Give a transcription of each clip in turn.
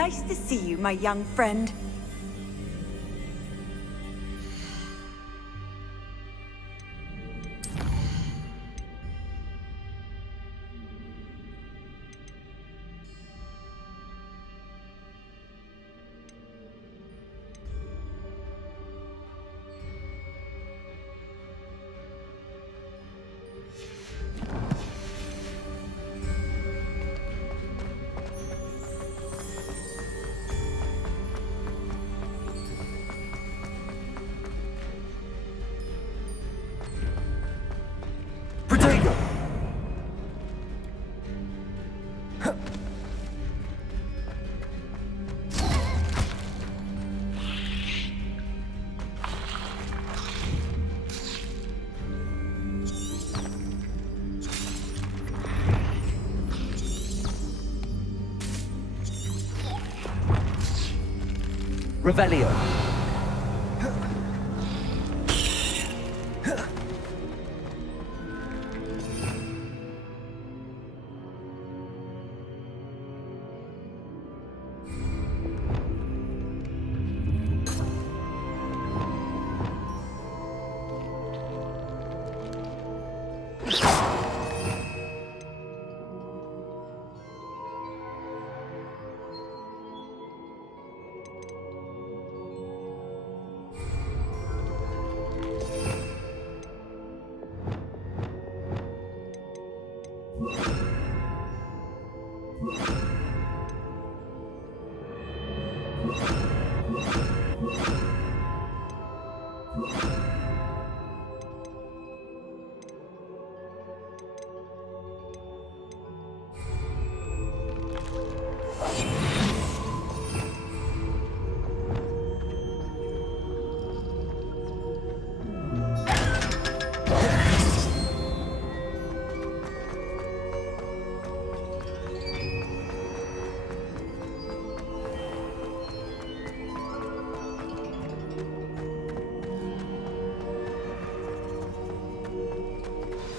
Nice to see you, my young friend. Revelio.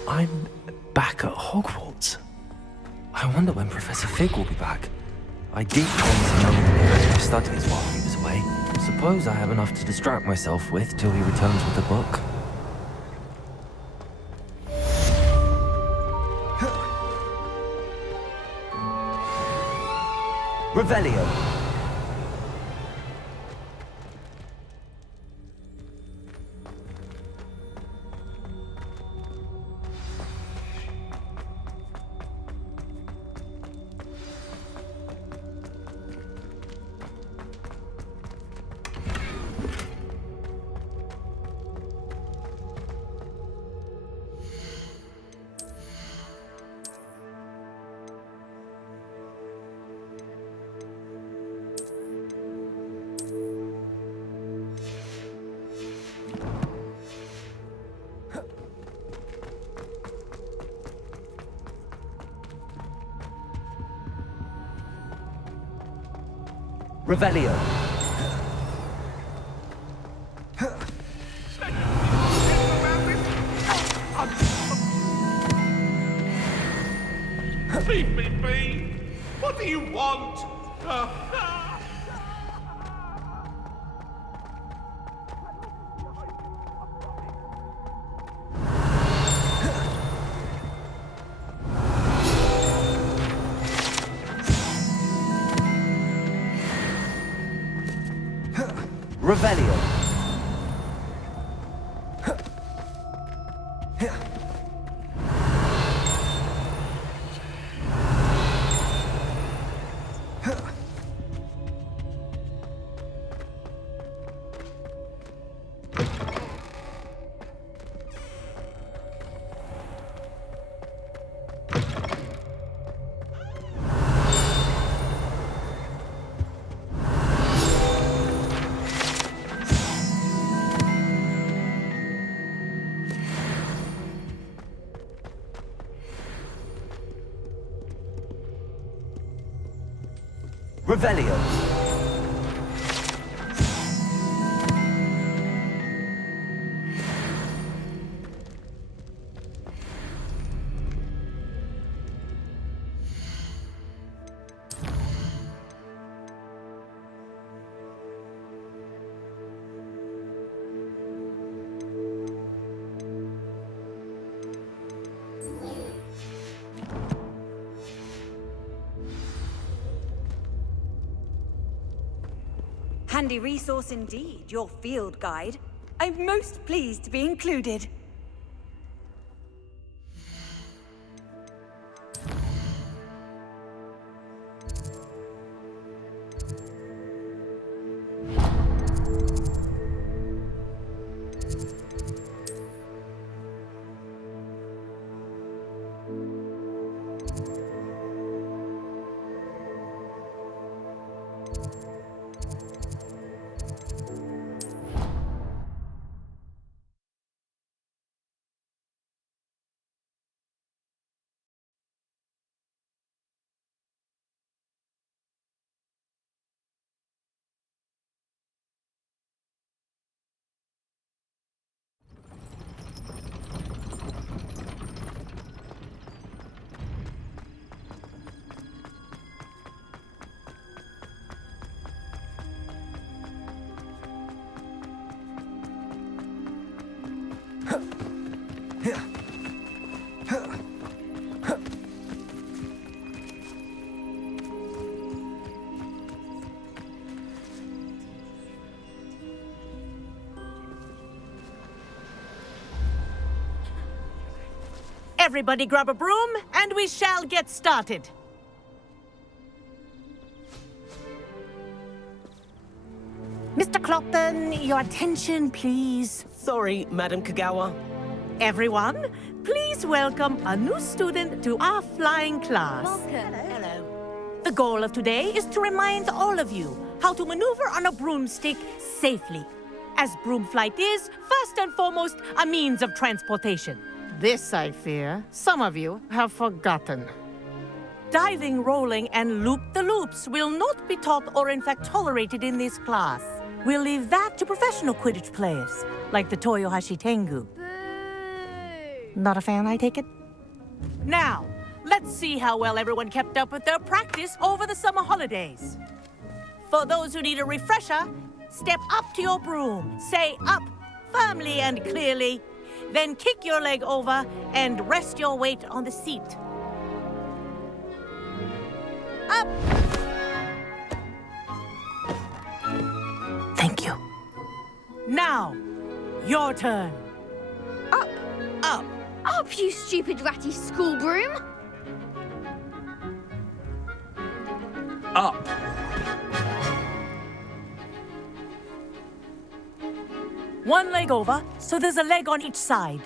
I'm back at Hogwarts. I wonder when Professor Fig will be back. I did promise him I wouldn't neglect my studies while he was away. Suppose I have enough to distract myself with till he returns with the book. Revelio. Revelio. Leave me be! What do you want? Revelio. Revelio. handy resource indeed, your field guide. I'm most pleased to be included. Everybody grab a broom, and we shall get started. Mr. Clopton, your attention, please. Sorry, Madam Kagawa. Everyone, please welcome a new student to our flying class. Welcome. Hello. The goal of today is to remind all of you how to maneuver on a broomstick safely, as broom flight is, first and foremost, a means of transportation. This, I fear, some of you have forgotten. Diving, rolling, and loop-the-loops will not be taught or in fact tolerated in this class. We'll leave that to professional Quidditch players, like the Toyohashi Tengu. Boo! Not a fan, I take it? Now, let's see how well everyone kept up with their practice over the summer holidays. For those who need a refresher, step up to your broom, say up firmly and clearly, then kick your leg over and rest your weight on the seat. Up! Thank you. Now, your turn. Up! Up! Up, you stupid ratty school broom! Up! One leg over, so there's a leg on each side.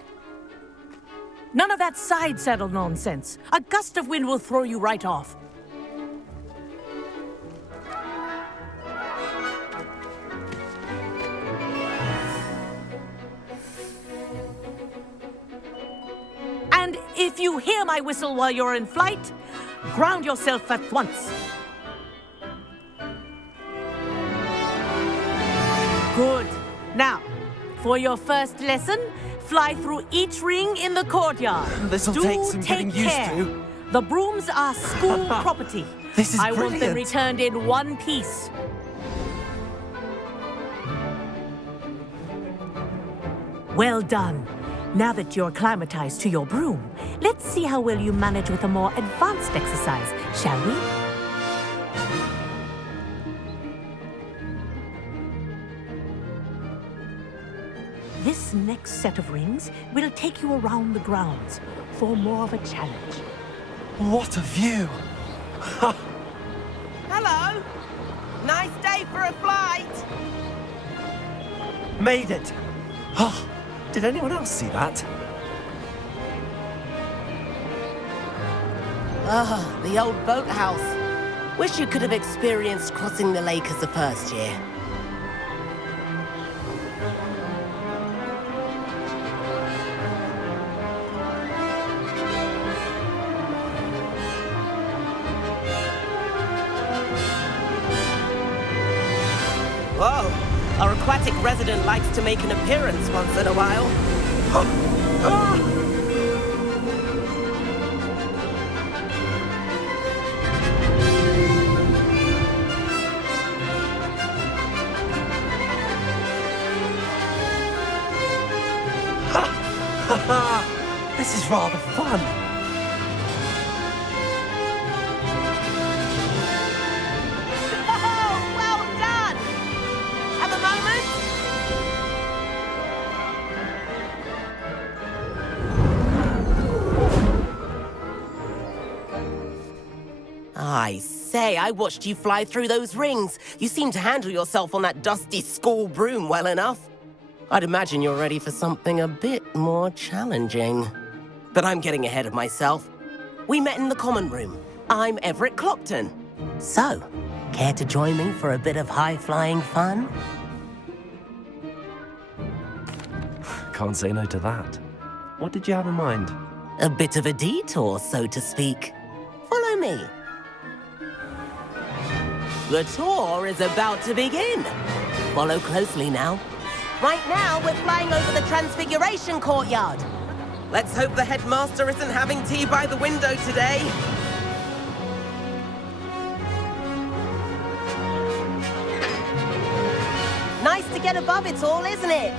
None of that side saddle nonsense. A gust of wind will throw you right off. And if you hear my whistle while you're in flight, ground yourself at once. Good. Now, for your first lesson, fly through each ring in the courtyard. This'll take some getting used to. The brooms are school property. This is I want them brilliant. returned in one piece. Well done. Now that you're acclimatized to your broom, let's see how well you manage with a more advanced exercise, shall we? This next set of rings will take you around the grounds for more of a challenge. What a view! Hello! Nice day for a flight! Made it! Oh, did anyone else see that? Ah, the old boathouse. Wish you could have experienced crossing the lake as a first year. Whoa! Our aquatic resident likes to make an appearance once in a while. This is rather fun. Oh, well done! I say, I watched you fly through those rings. You seem to handle yourself on that dusty school broom well enough. I'd imagine you're ready for something a bit more challenging. But I'm getting ahead of myself. We met in the common room. I'm Everett Clopton. So, care to join me for a bit of high-flying fun? Can't say no to that. What did you have in mind? A bit of a detour, so to speak. Follow me. The tour is about to begin. Follow closely now. Right now, we're flying over the Transfiguration Courtyard. Let's hope the headmaster isn't having tea by the window today. Nice to get above it all, isn't it?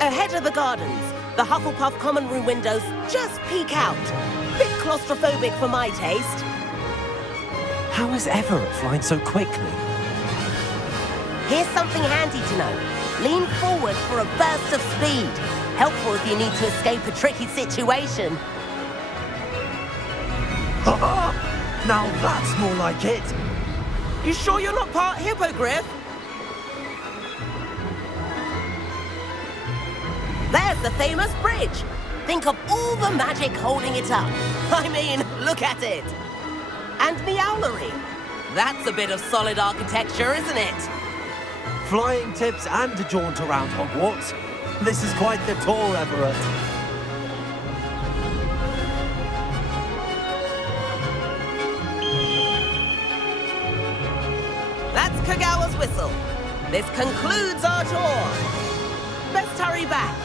Ahead of the gardens, the Hufflepuff common room windows just peek out. Bit claustrophobic for my taste. How is Everett flying so quickly? Here's something handy to know. Lean forward for a burst of speed. Helpful if you need to escape a tricky situation. Now that's more like it. You sure you're not part hippogriff? There's the famous bridge. Think of all the magic holding it up. I mean, look at it. And the owlery. That's a bit of solid architecture, isn't it? Flying tips and a jaunt around Hogwarts. This is quite the tour, Everett. That's Kagawa's whistle. This concludes our tour. Best hurry back.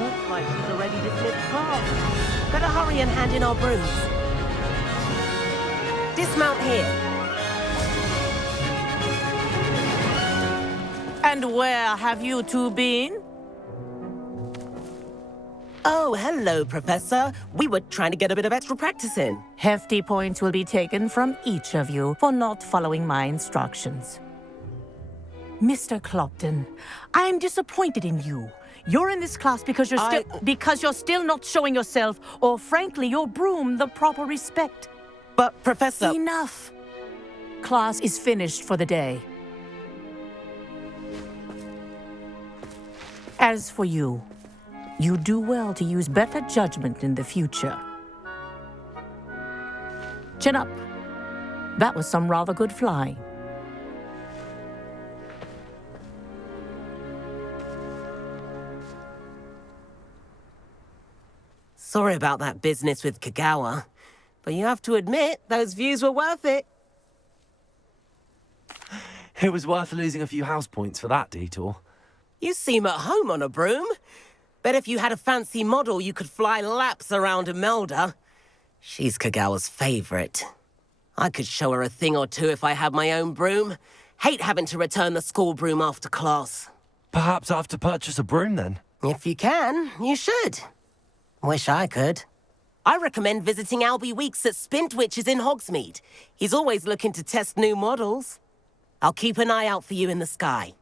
Looks like she's already dismissed class. Better hurry and hand in our brooms. Dismount here. And where have you two been? Oh, hello, Professor. We were trying to get a bit of extra practice in. Hefty points will be taken from each of you for not following my instructions. Mr. Clopton, I'm disappointed in you. You're in this class because you're still not showing yourself, or frankly, your broom the proper respect. But, Professor... Enough. Class is finished for the day. As for you, you do well to use better judgment in the future. Chin up. That was some rather good flying. Sorry about that business with Kagawa, but you have to admit, those views were worth it. It was worth losing a few house points for that detour. You seem at home on a broom. Bet if you had a fancy model, you could fly laps around Imelda. She's Kagawa's favorite. I could show her a thing or two if I had my own broom. Hate having to return the school broom after class. Perhaps I have to purchase a broom then. If you can, you should. Wish I could. I recommend visiting Albie Weeks at Spintwitches in Hogsmeade. He's always looking to test new models. I'll keep an eye out for you in the sky.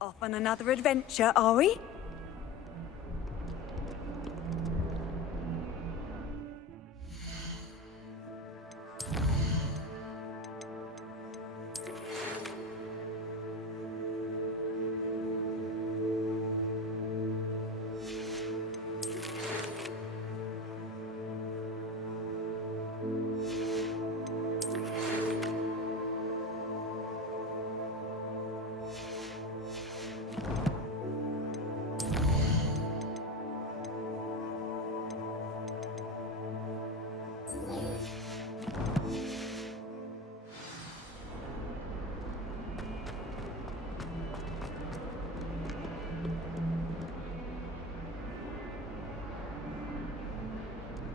Off on another adventure, are we?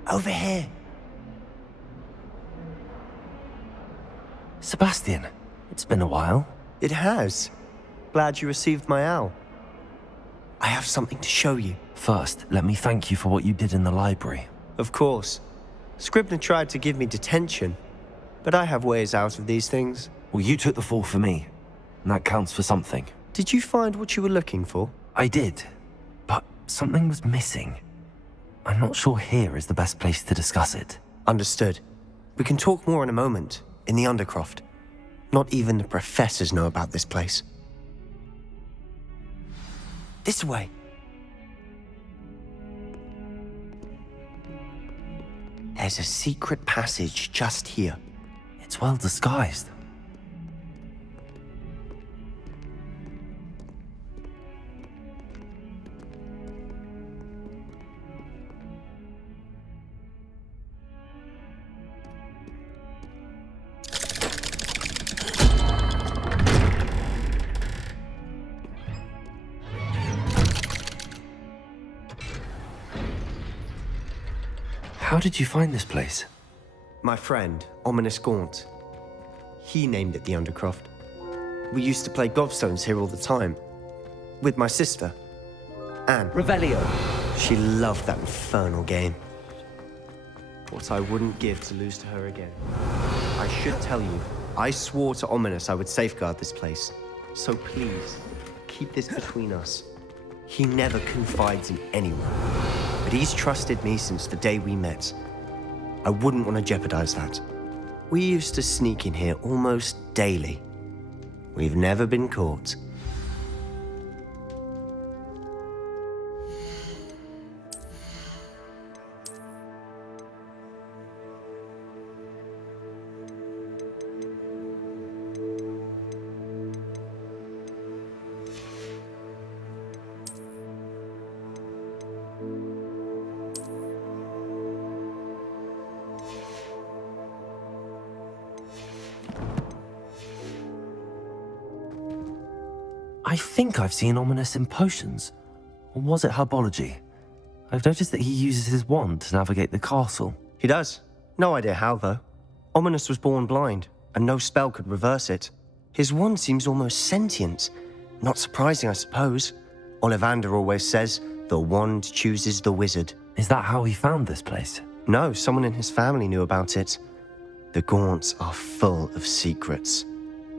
Over here. Sebastian, it's been a while. It has. Glad you received my owl. I have something to show you. First, let me thank you for what you did in the library. Of course. Scribner tried to give me detention, but I have ways out of these things. Well, you took the fall for me, and that counts for something. Did you find what you were looking for? I did, but something was missing. I'm not sure here is the best place to discuss it. Understood. We can talk more in a moment, in the Undercroft. Not even the professors know about this place. This way. There's a secret passage just here. It's well disguised. How did you find this place? My friend, Ominous Gaunt. He named it the Undercroft. We used to play gobstones here all the time. With my sister, Anne. Revelio. She loved that infernal game. What I wouldn't give to lose to her again. I should tell you, I swore to Ominous I would safeguard this place. So please, keep this between us. He never confides in anyone, but he's trusted me since the day we met. I wouldn't want to jeopardize that. We used to sneak in here almost daily. We've never been caught. I think I've seen Ominous in potions. Or was it herbology? I've noticed that he uses his wand to navigate the castle. He does. No idea how, though. Ominous was born blind, and no spell could reverse it. His wand seems almost sentient. Not surprising, I suppose. Ollivander always says, the wand chooses the wizard. Is that how he found this place? No, someone in his family knew about it. The Gaunts are full of secrets.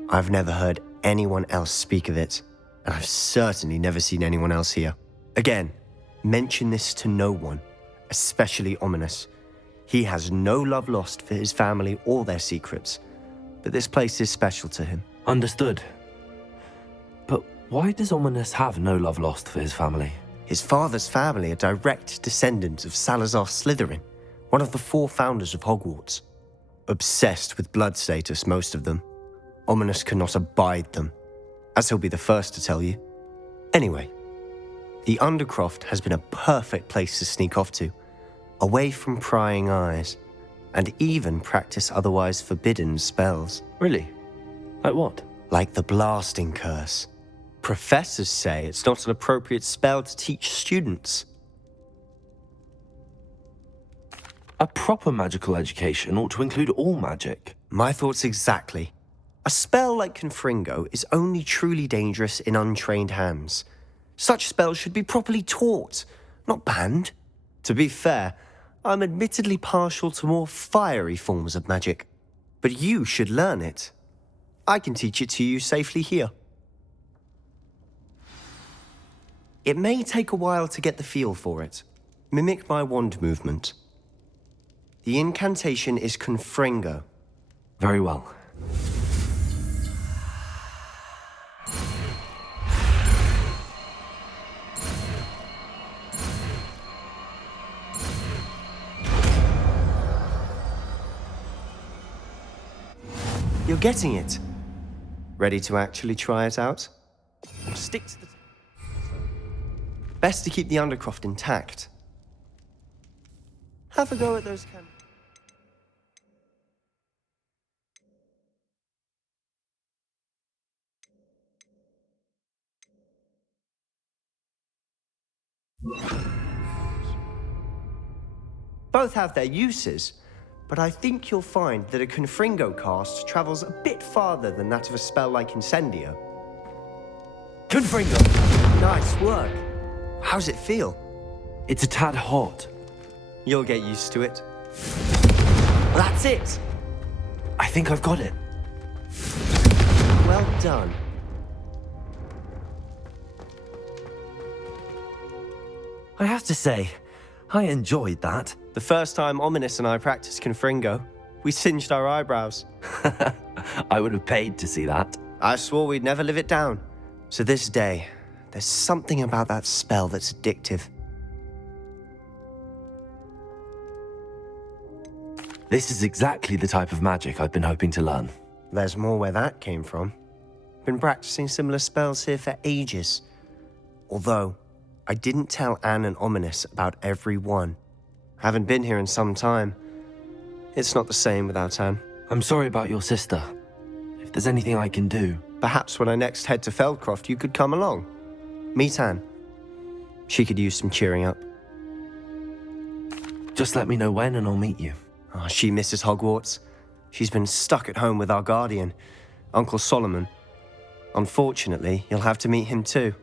I've never heard anyone else speak of it, and I've certainly never seen anyone else here. Again, mention this to no one, especially Ominous. He has no love lost for his family or their secrets, but this place is special to him. Understood. But why does Ominous have no love lost for his family? His father's family are direct descendants of Salazar Slytherin, one of the 4 founders of Hogwarts. Obsessed with blood status, most of them. Ominous cannot abide them, as he'll be the first to tell you. Anyway, the Undercroft has been a perfect place to sneak off to, away from prying eyes, and even practice otherwise forbidden spells. Really? Like what? Like the blasting curse. Professors say it's not an appropriate spell to teach students. A proper magical education ought to include all magic. My thoughts exactly. A spell like Confringo is only truly dangerous in untrained hands. Such spells should be properly taught, not banned. To be fair, I'm admittedly partial to more fiery forms of magic. But you should learn it. I can teach it to you safely here. It may take a while to get the feel for it. Mimic my wand movement. The incantation is Confringo. Very well. You're getting it. Ready to actually try it out? Stick to the... Best to keep the Undercroft intact. Have a go at those candles. Both have their uses, but I think you'll find that a Confringo cast travels a bit farther than that of a spell like Incendio. Confringo! Nice work. How's it feel? It's a tad hot. You'll get used to it. That's it! I think I've got it. Well done. I have to say, I enjoyed that. The first time Ominous and I practiced Confringo, we singed our eyebrows. I would have paid to see that. I swore we'd never live it down. So this day, there's something about that spell that's addictive. This is exactly the type of magic I've been hoping to learn. There's more where that came from. Been practicing similar spells here for ages. Although, I didn't tell Anne and Ominous about every one. Haven't been here in some time. It's not the same without Anne. I'm sorry about your sister. If there's anything I can do... Perhaps when I next head to Feldcroft, you could come along. Meet Anne. She could use some cheering up. Just let me know when and I'll meet you. Oh, she misses Hogwarts. She's been stuck at home with our guardian, Uncle Solomon. Unfortunately, you'll have to meet him too.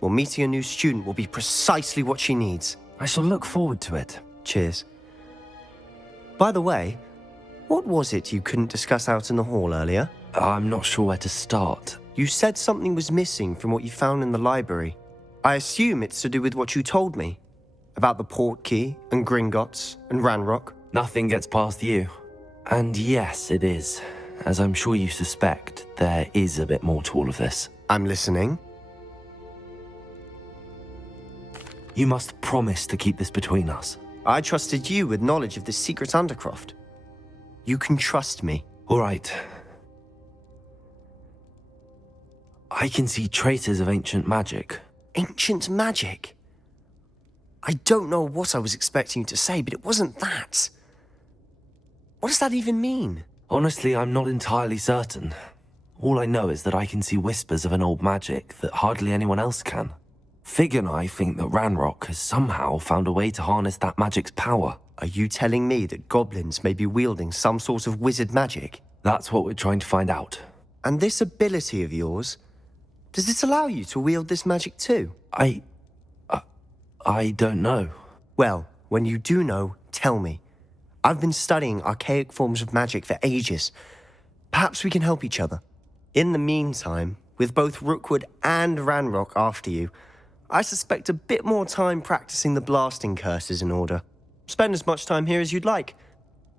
Well, meeting a new student will be precisely what she needs. I shall look forward to it. Cheers. By the way, what was it you couldn't discuss out in the hall earlier? I'm not sure where to start. You said something was missing from what you found in the library. I assume it's to do with what you told me. About the port key, and Gringotts, and Ranrock. Nothing gets past you. And yes, it is. As I'm sure you suspect, there is a bit more to all of this. I'm listening. You must promise to keep this between us. I trusted you with knowledge of the secret Undercroft. You can trust me. All right. I can see traces of ancient magic. Ancient magic? I don't know what I was expecting you to say, but it wasn't that. What does that even mean? Honestly, I'm not entirely certain. All I know is that I can see whispers of an old magic that hardly anyone else can. Fig and I think that Ranrock has somehow found a way to harness that magic's power. Are you telling me that goblins may be wielding some sort of wizard magic? That's what we're trying to find out. And this ability of yours, does it allow you to wield this magic too? I don't know. Well, when you do know, tell me. I've been studying archaic forms of magic for ages. Perhaps we can help each other. In the meantime, with both Rookwood and Ranrock after you, I suspect a bit more time practicing the blasting curses in order. Spend as much time here as you'd like.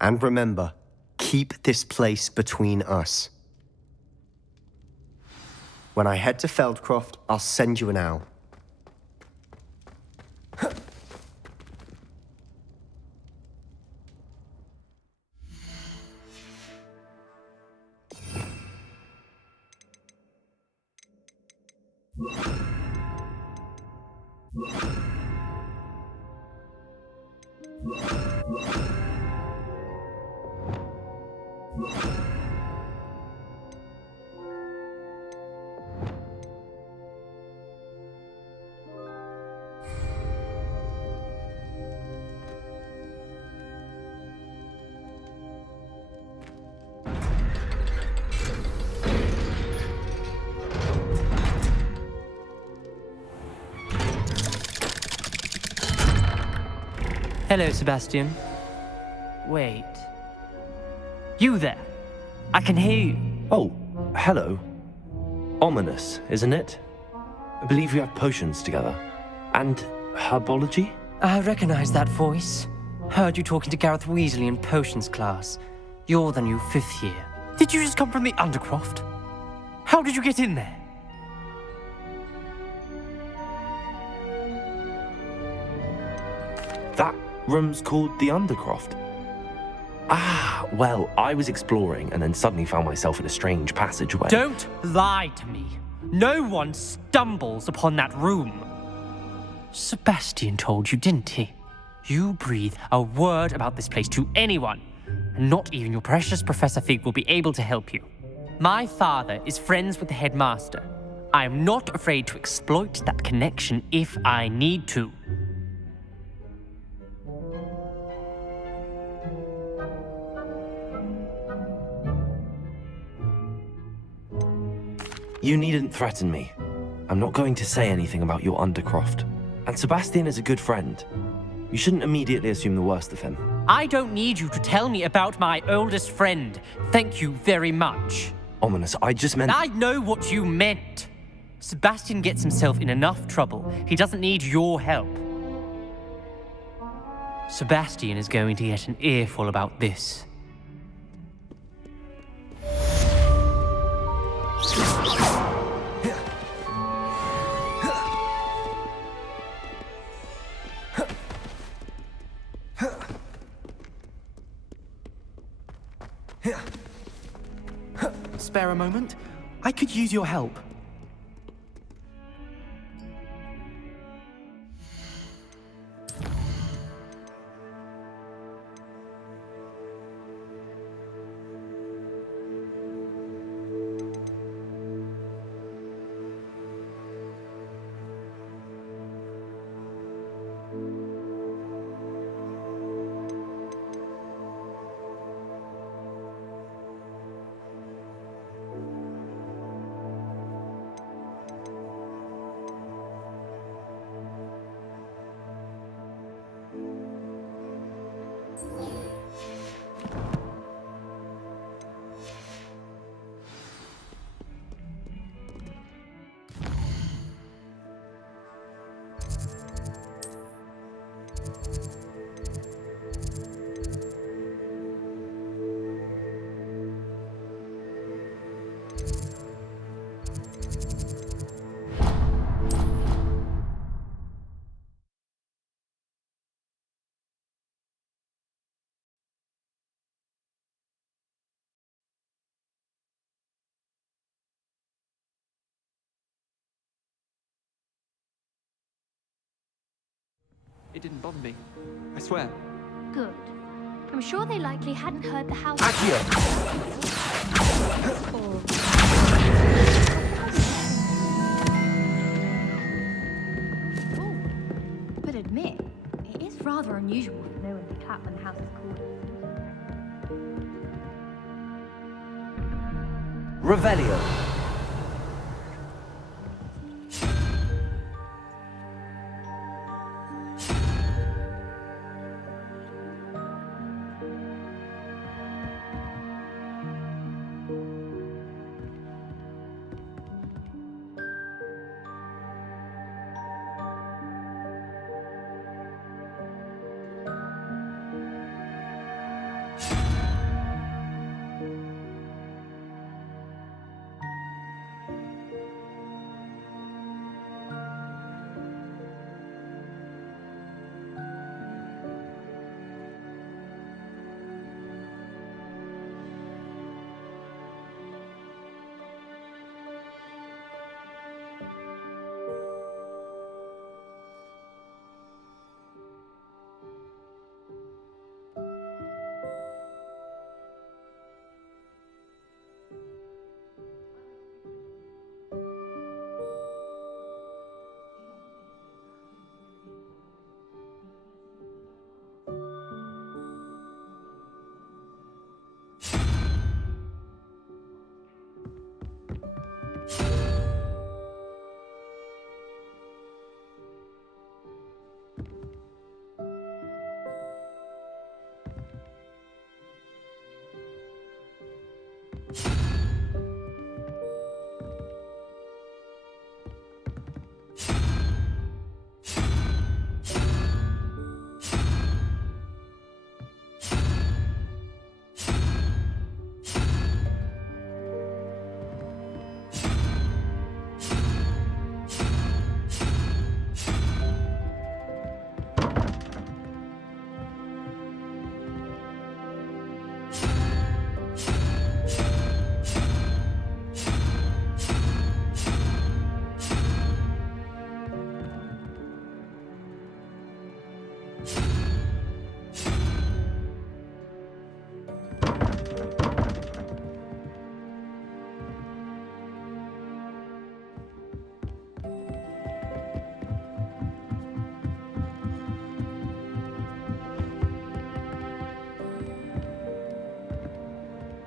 And remember, keep this place between us. When I head to Feldcroft, I'll send you an owl. Hello, Sebastian. Wait. You there? I can hear you. Oh, hello. Ominous, isn't it? I believe we have potions together. And herbology? I recognize that voice. Heard you talking to Gareth Weasley in potions class. You're the new 5th year. Did you just come from the Undercroft? How did you get in there? That room's called the Undercroft. Ah, well, I was exploring and then suddenly found myself in a strange passageway. Don't lie to me. No one stumbles upon that room. Sebastian told you, didn't he? You breathe a word about this place to anyone, and not even your precious Professor Fig will be able to help you. My father is friends with the headmaster. I am not afraid to exploit that connection if I need to. You needn't threaten me. I'm not going to say anything about your Undercroft. And Sebastian is a good friend. You shouldn't immediately assume the worst of him. I don't need you to tell me about my oldest friend. Thank you very much. Ominous, I just meant... I know what you meant. Sebastian gets himself in enough trouble. He doesn't need your help. Sebastian is going to get an earful about this. Spare a moment? I could use your help. It didn't bother me. I swear. Good. I'm sure they likely hadn't heard the house. Accio! Oh, but admit, it is rather unusual for no one to clap when the house is called. Revelio.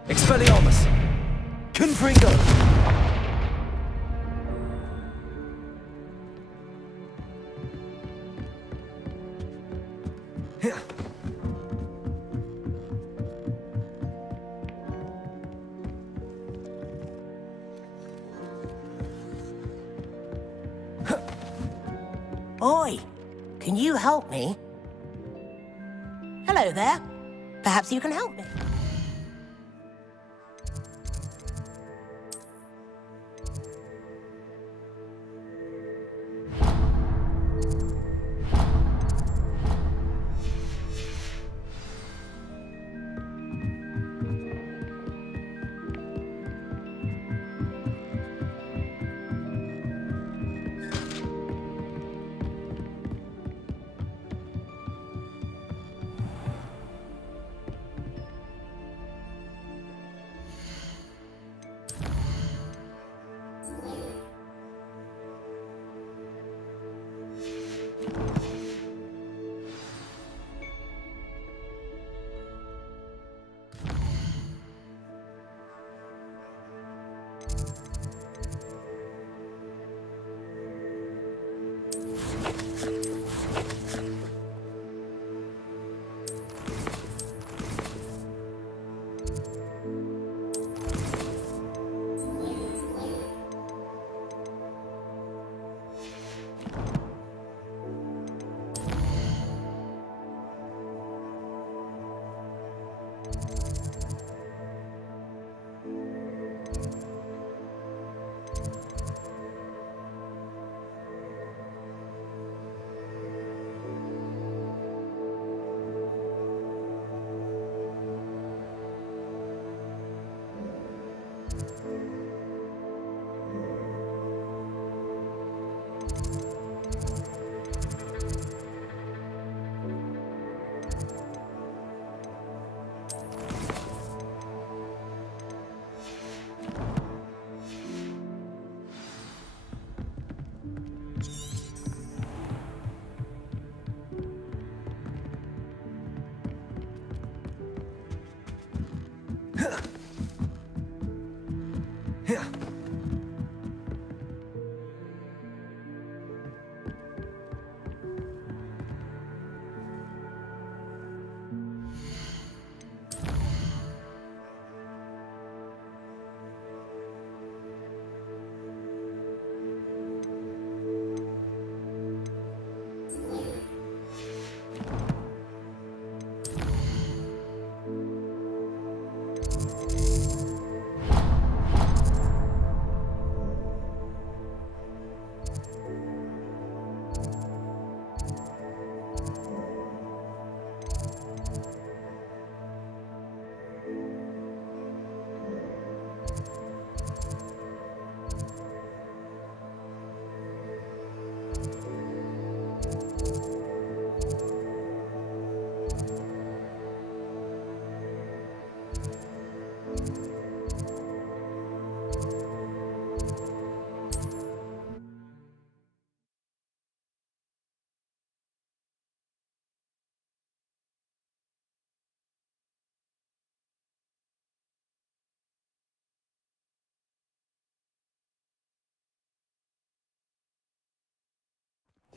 Expelliarmus! Confringo! Oi, can you help me? Hello there. Perhaps you can help me.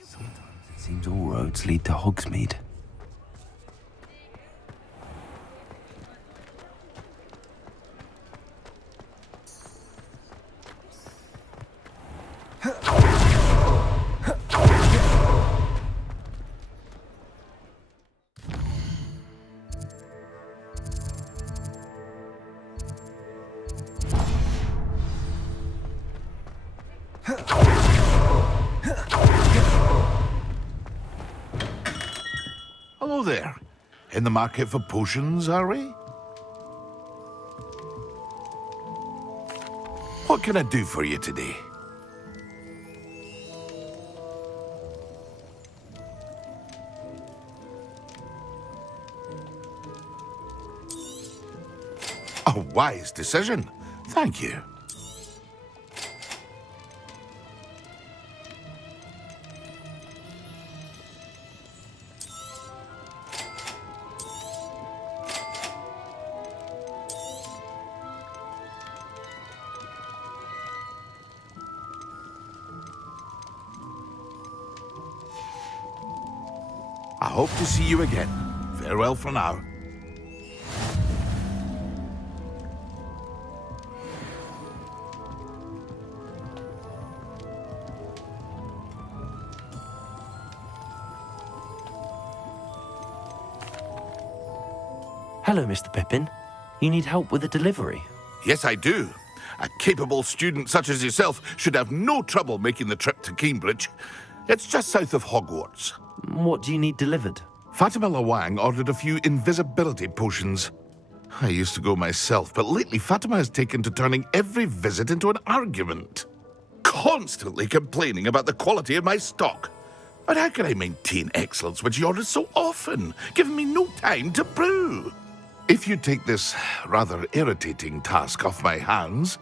Sometimes it seems all roads lead to Hogsmeade. Hello there. In the market for potions, are we? What can I do for you today? A wise decision. Thank you. hope to see you again. Farewell for now. Hello, Mr. Pippin. You need help with a delivery? Yes, I do. A capable student such as yourself should have no trouble making the trip to Cambridge. It's just south of Hogwarts. What do you need delivered? Fatima Lawang ordered a few invisibility potions. I used to go myself, but lately Fatima has taken to turning every visit into an argument. Constantly complaining about the quality of my stock. But how can I maintain excellence when she orders so often, giving me no time to brew? If you take this rather irritating task off my hands,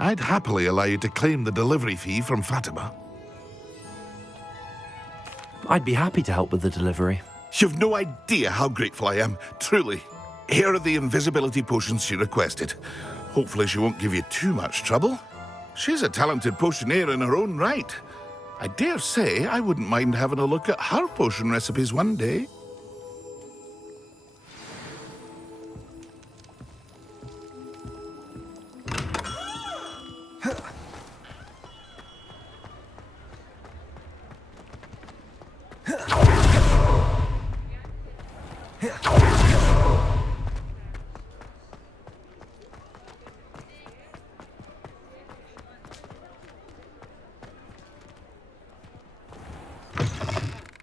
I'd happily allow you to claim the delivery fee from Fatima. I'd be happy to help with the delivery. You've no idea how grateful I am, truly. Here are the invisibility potions she requested. Hopefully she won't give you too much trouble. She's a talented potioneer in her own right. I dare say I wouldn't mind having a look at her potion recipes one day.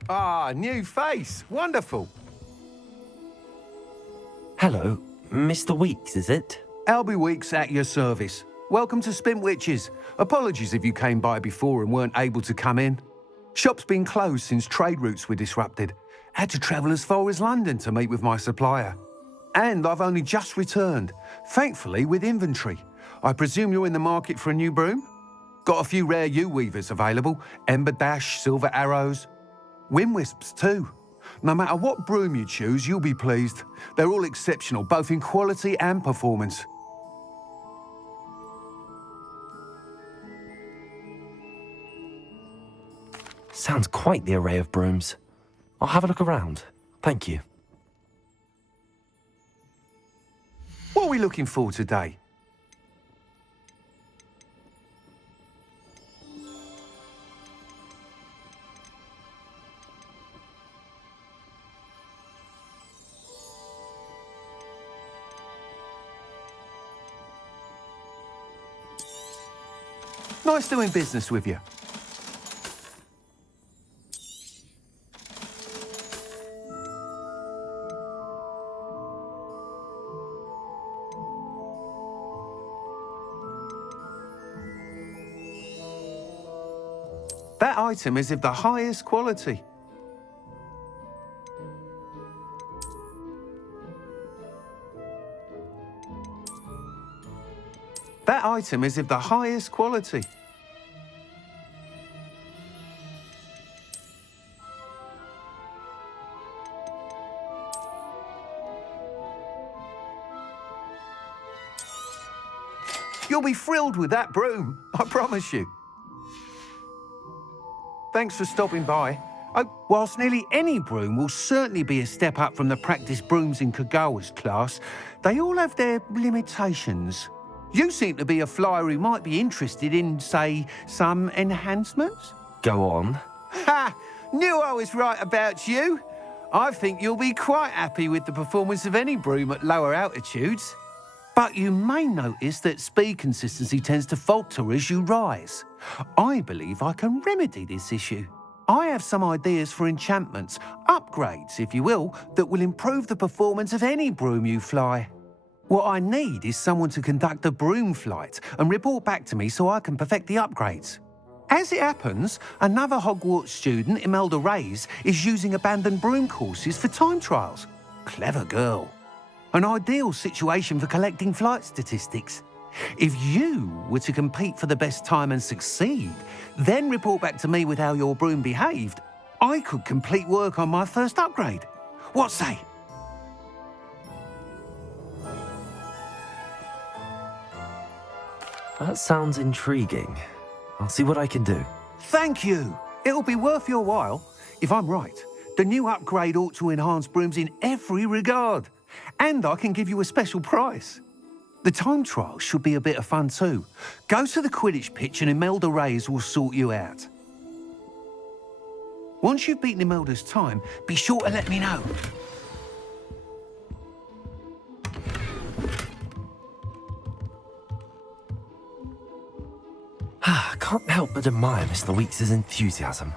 Ah, new face. Wonderful. Hello, Mr. Weeks, is it? Albie Weeks at your service. Welcome to Spintwitches. Apologies if you came by before and weren't able to come in. Shop's been closed since trade routes were disrupted. Had to travel as far as London to meet with my supplier. And I've only just returned, thankfully with inventory. I presume you're in the market for a new broom? Got a few rare U-weavers available. Ember Dash, Silver Arrows. Windwisps too. No matter what broom you choose, you'll be pleased. They're all exceptional, both in quality and performance. Sounds quite the array of brooms. I'll have a look around. Thank you. What are we looking for today? Nice doing business with you. That item is of the highest quality. That item is of the highest quality. You'll be thrilled with that broom, I promise you. Thanks for stopping by. Whilst nearly any broom will certainly be a step up from the practice brooms in Kagawa's class, they all have their limitations. You seem to be a flyer who might be interested in, say, some enhancements? Go on. Ha! Knew I was right about you. I think you'll be quite happy with the performance of any broom at lower altitudes. But you may notice that speed consistency tends to falter as you rise. I believe I can remedy this issue. I have some ideas for enchantments, upgrades, if you will, that will improve the performance of any broom you fly. What I need is someone to conduct a broom flight and report back to me so I can perfect the upgrades. As it happens, another Hogwarts student, Imelda Reyes, is using abandoned broom courses for time trials. Clever girl. An ideal situation for collecting flight statistics. If you were to compete for the best time and succeed, then report back to me with how your broom behaved, I could complete work on my first upgrade. What say? That sounds intriguing. I'll see what I can do. Thank you. It'll be worth your while. If I'm right, The new upgrade ought to enhance brooms in every regard. And I can give you a special price. The time trial should be a bit of fun too. Go to the Quidditch pitch and Imelda Reyes will sort you out. Once you've beaten Imelda's time, be sure to let me know. I can't help but admire Mr. Weeks' enthusiasm.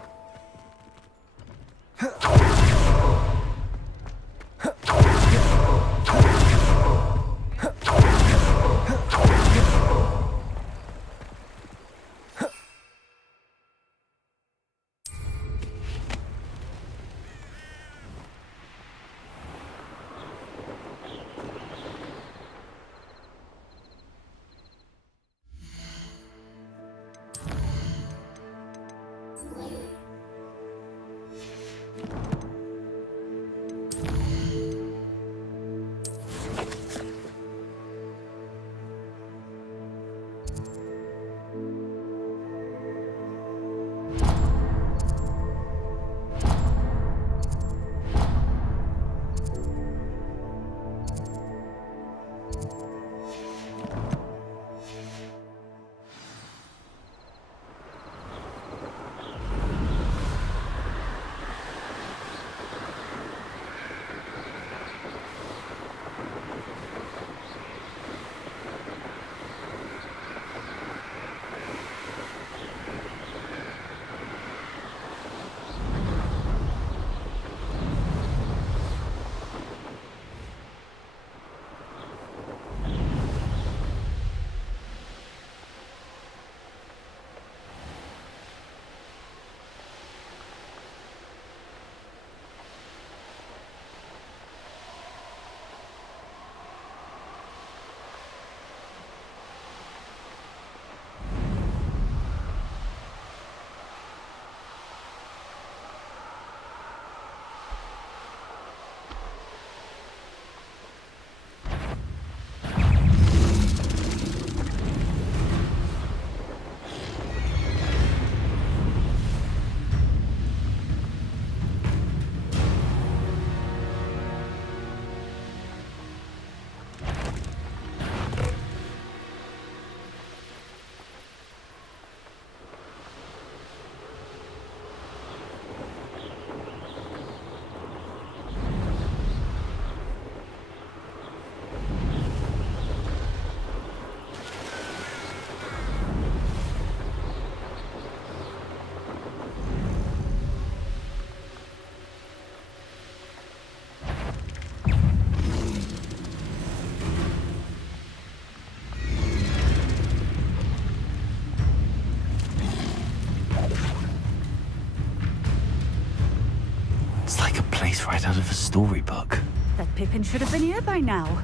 It's like a place right out of a storybook. That Pippin should have been here by now.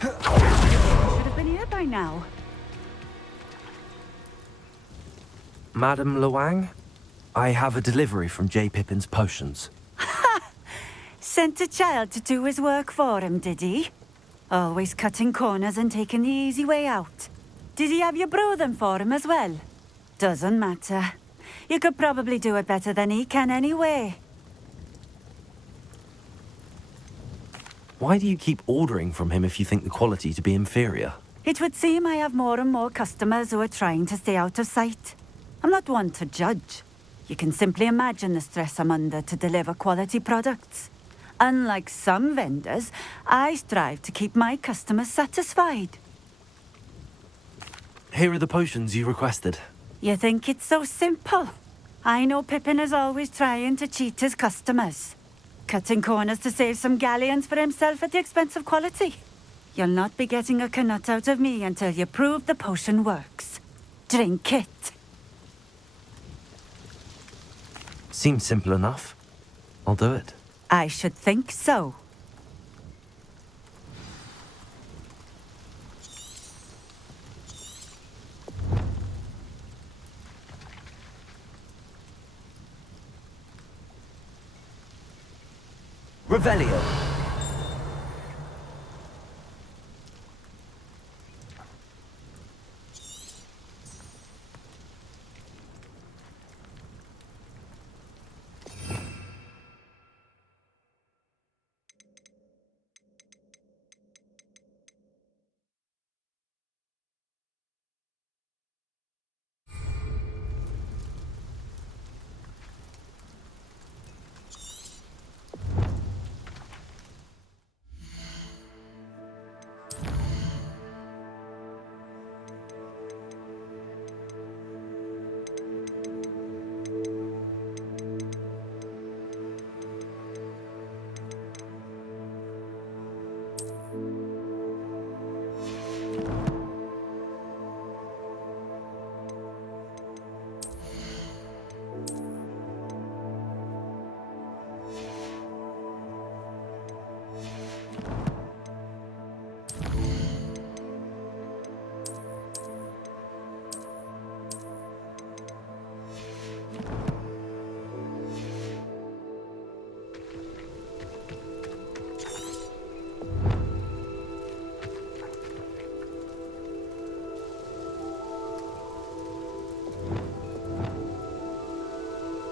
Should have been here by now. Madam Luang, I have a delivery from J. Pippin's potions. Sent a child to do his work for him, did he? Always cutting corners and taking the easy way out. Did he have you brew them for him as well? Doesn't matter. You could probably do it better than he can anyway. Why do you keep ordering from him if you think the quality to be inferior? It would seem I have more and more customers who are trying to stay out of sight. I'm not one to judge. You can simply imagine the stress I'm under to deliver quality products. Unlike some vendors, I strive to keep my customers satisfied. Here are the potions you requested. You think it's so simple? I know Pippin is always trying to cheat his customers. Cutting corners to save some galleons for himself at the expense of quality. You'll not be getting a canut out of me until you prove the potion works. Drink it. Seems simple enough. I'll do it. I should think so. Revelio.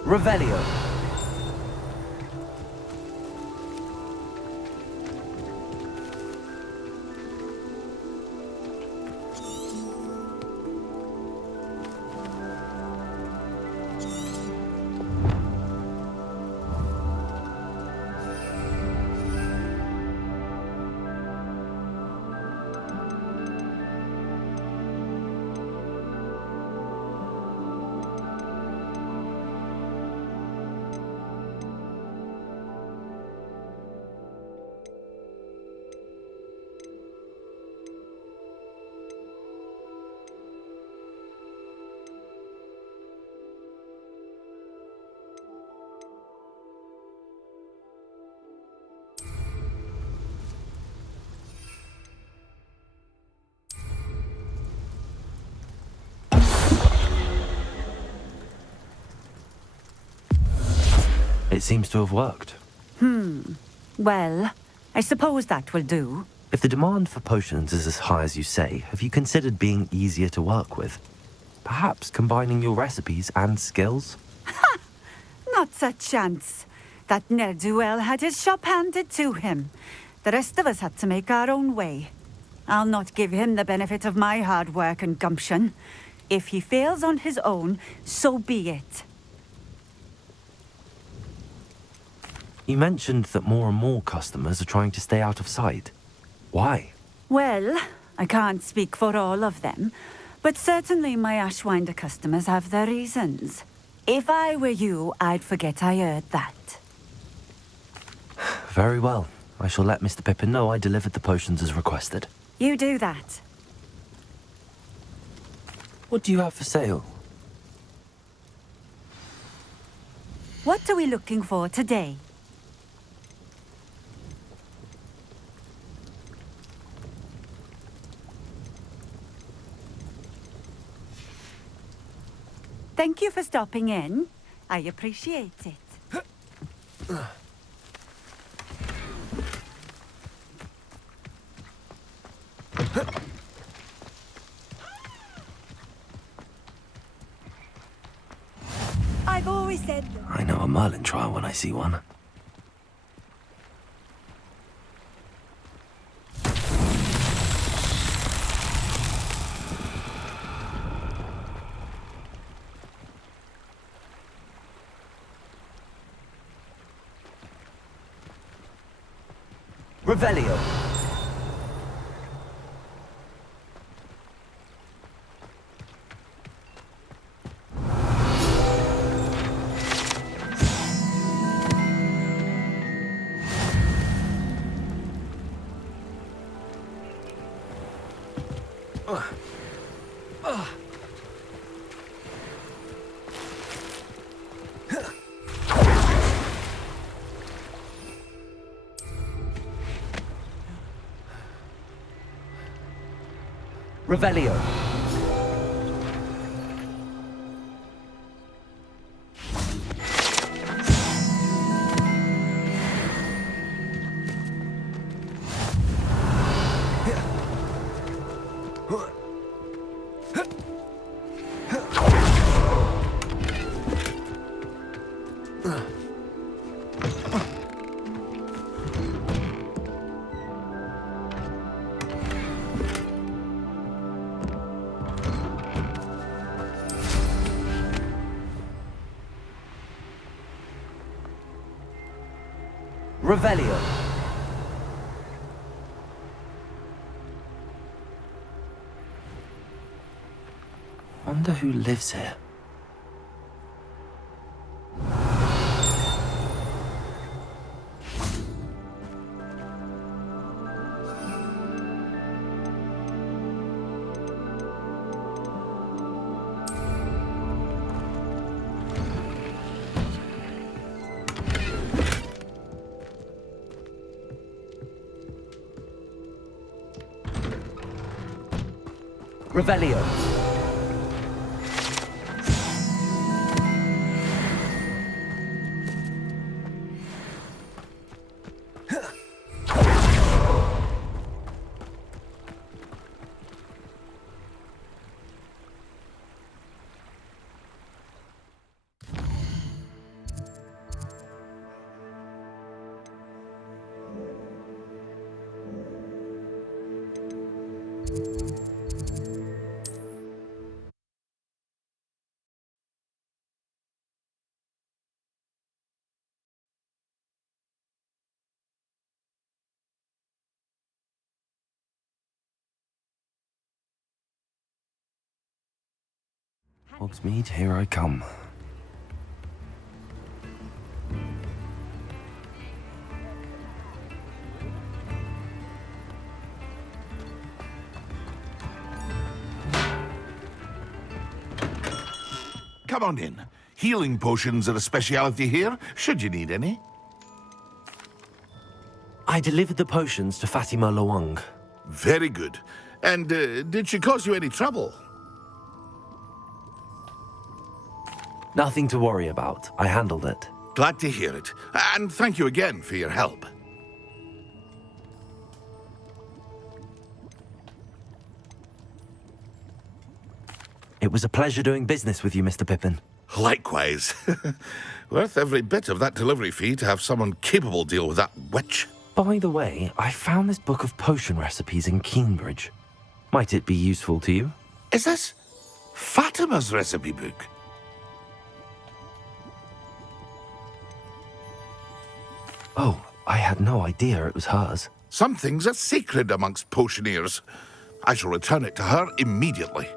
Revelio. It seems to have worked. Well, I suppose that will do. If the demand for potions is as high as you say, have you considered being easier to work with? Perhaps combining your recipes and skills? Not a chance. That ne'er-do-well had his shop handed to him. The rest of us had to make our own way. I'll not give him the benefit of my hard work and gumption. If he fails on his own, so be it. You mentioned that more and more customers are trying to stay out of sight. Why? Well, I can't speak for all of them, but certainly my Ashwinder customers have their reasons. If I were you, I'd forget I heard that. Very well. I shall let Mr. Pippin know I delivered the potions as requested. You do that. What do you have for sale? What are we looking for today? Thank you for stopping in. I appreciate it. I've always said that. I know a Merlin trial when I see one. Revelio. Revelio. Revelio. Wonder who lives here. Revelio. Hogsmeade, here I come. Come on in. Healing potions are a speciality here, should you need any. I delivered the potions to Fatima Lawang. Very good. And did she cause you any trouble? Nothing to worry about. I handled it. Glad to hear it. And thank you again for your help. It was a pleasure doing business with you, Mr. Pippin. Likewise. Worth every bit of that delivery fee to have someone capable deal with that witch. By the way, I found this book of potion recipes in Cambridge. Might it be useful to you? Is this Fatima's recipe book? Oh, I had no idea it was hers. Some things are sacred amongst potioneers. I shall return it to her immediately.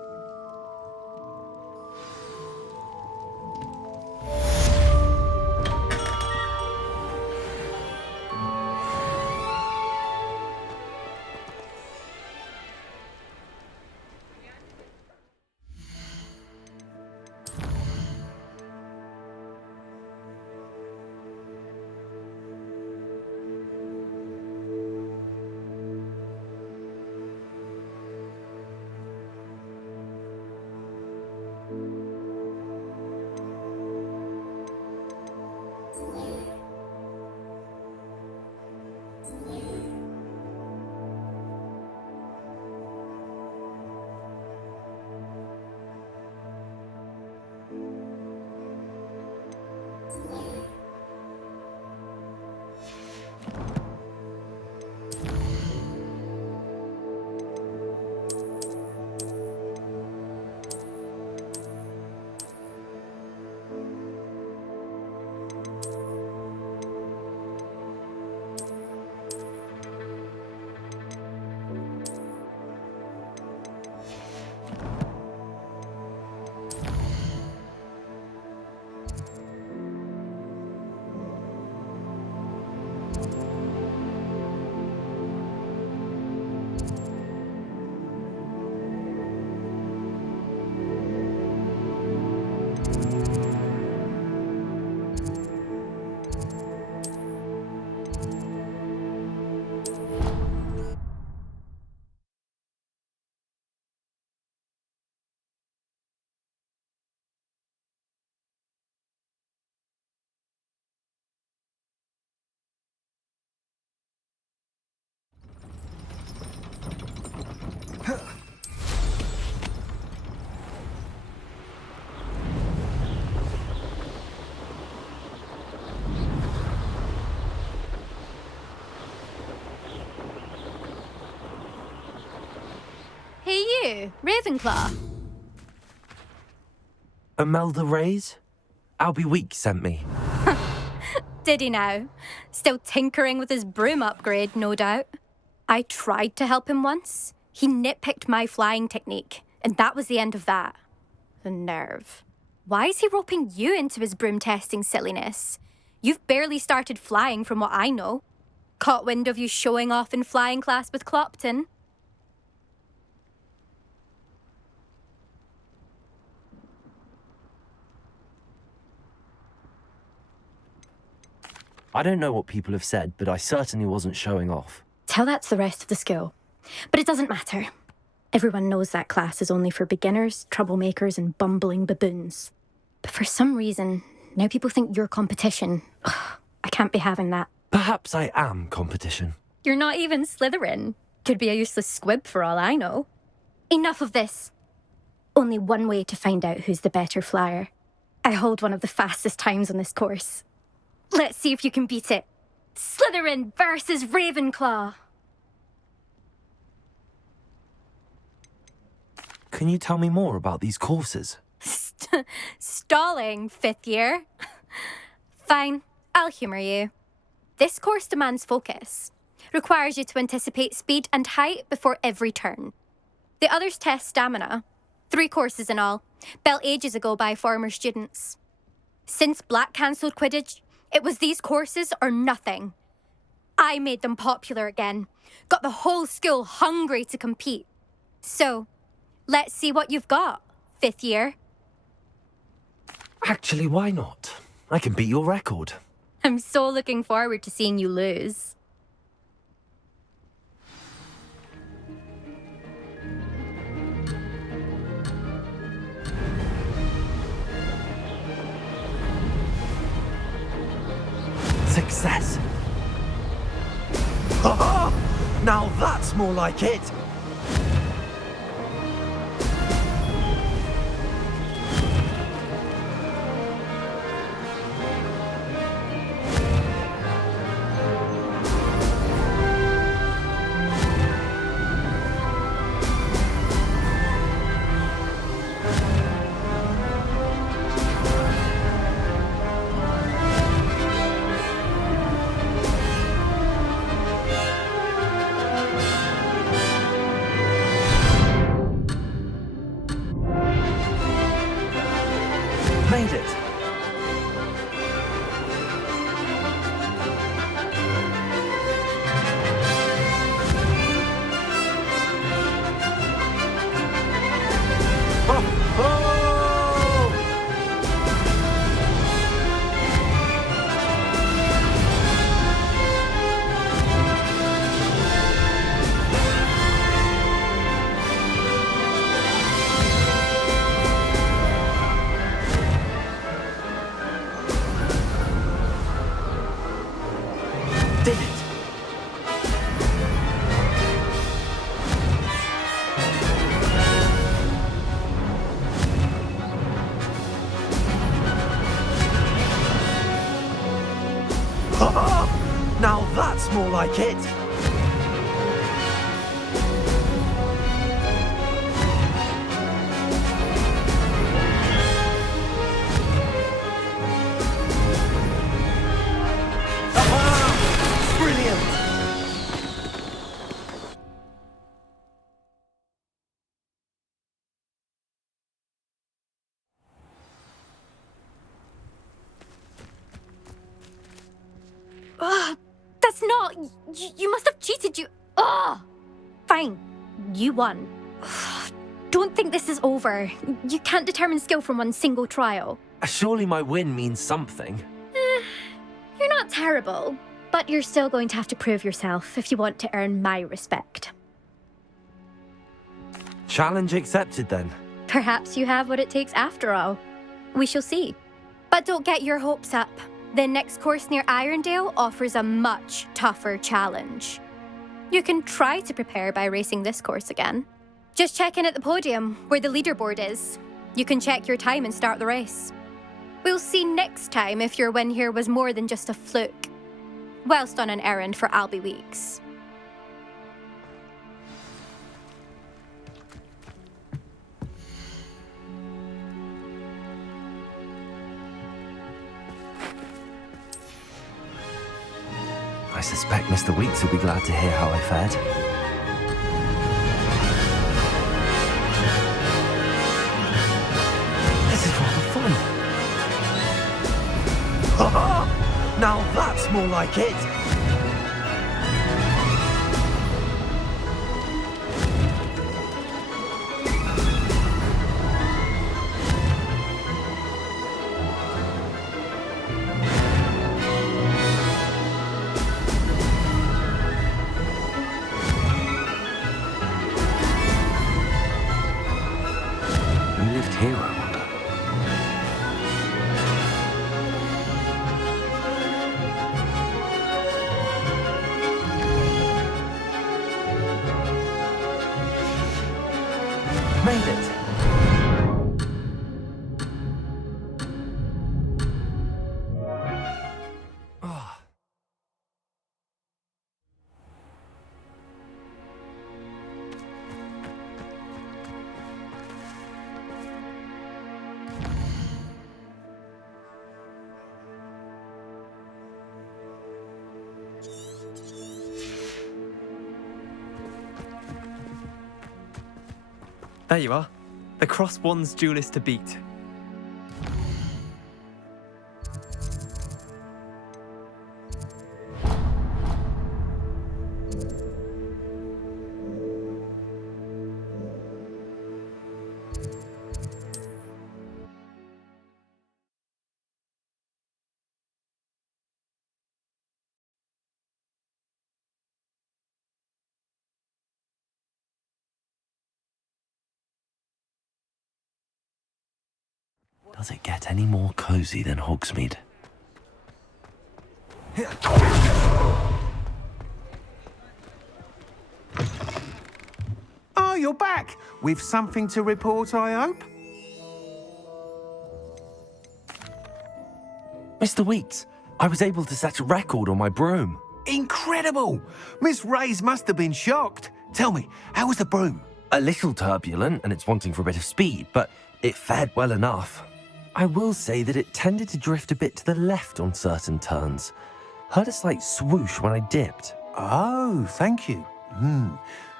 you, Ravenclaw. Imelda Reyes? Albie Week sent me. Did he now? Still tinkering with his broom upgrade, no doubt. I tried to help him once. He nitpicked my flying technique, and that was the end of that. The nerve. Why is he roping you into his broom testing silliness? You've barely started flying from what I know. Caught wind of you showing off in flying class with Clopton. I don't know what people have said, but I certainly wasn't showing off. Tell that to the rest of the school. But it doesn't matter. Everyone knows that class is only for beginners, troublemakers, and bumbling baboons. But for some reason, now people think you're competition. Ugh, I can't be having that. Perhaps I am competition. You're not even Slytherin. Could be a useless squib for all I know. Enough of this. Only one way to find out who's the better flyer. I hold one of the fastest times on this course. Let's see if you can beat it. Slytherin versus Ravenclaw. Can you tell me more about these courses? Stalling, 5th year. Fine, I'll humour you. This course demands focus. Requires you to anticipate speed and height before every turn. The others test stamina. 3 courses in all, built ages ago by former students. Since Black cancelled Quidditch, it was these courses or nothing. I made them popular again. Got the whole school hungry to compete. So, let's see what you've got, 5th year. Actually, why not? I can beat your record. I'm so looking forward to seeing you lose. Success. Ha-ha! Now that's more like it. Made it. Ho, ho! Did it! Ha-ha! Now that's more like it! Brilliant! That's not... You must have cheated, you... Fine, you won. Don't think this is over. You can't determine skill from one single trial. Surely my win means something. You're not terrible, but you're still going to have to prove yourself if you want to earn my respect. Challenge accepted then. Perhaps you have what it takes after all. We shall see. But don't get your hopes up. The next course near Irondale offers a much tougher challenge. You can try to prepare by racing this course again. Just check in at the podium, where the leaderboard is. You can check your time and start the race. We'll see next time if your win here was more than just a fluke, whilst on an errand for Albie Weeks. suspect Mr. Weeks will be glad to hear how I fared. This is rather fun. Now that's more like it. Who lived here, I wonder? Made it! There you are. The Crossed Wands duelist to beat. Does it get any more cozy than Hogsmeade? Oh, you're back! With something to report, I hope? Mr. Weeks, I was able to set a record on my broom. Incredible! Miss Reyes must have been shocked. Tell me, how was the broom? A little turbulent and it's wanting for a bit of speed, but it fared well enough. I will say that it tended to drift a bit to the left on certain turns. Heard a slight swoosh when I dipped. Oh, thank you.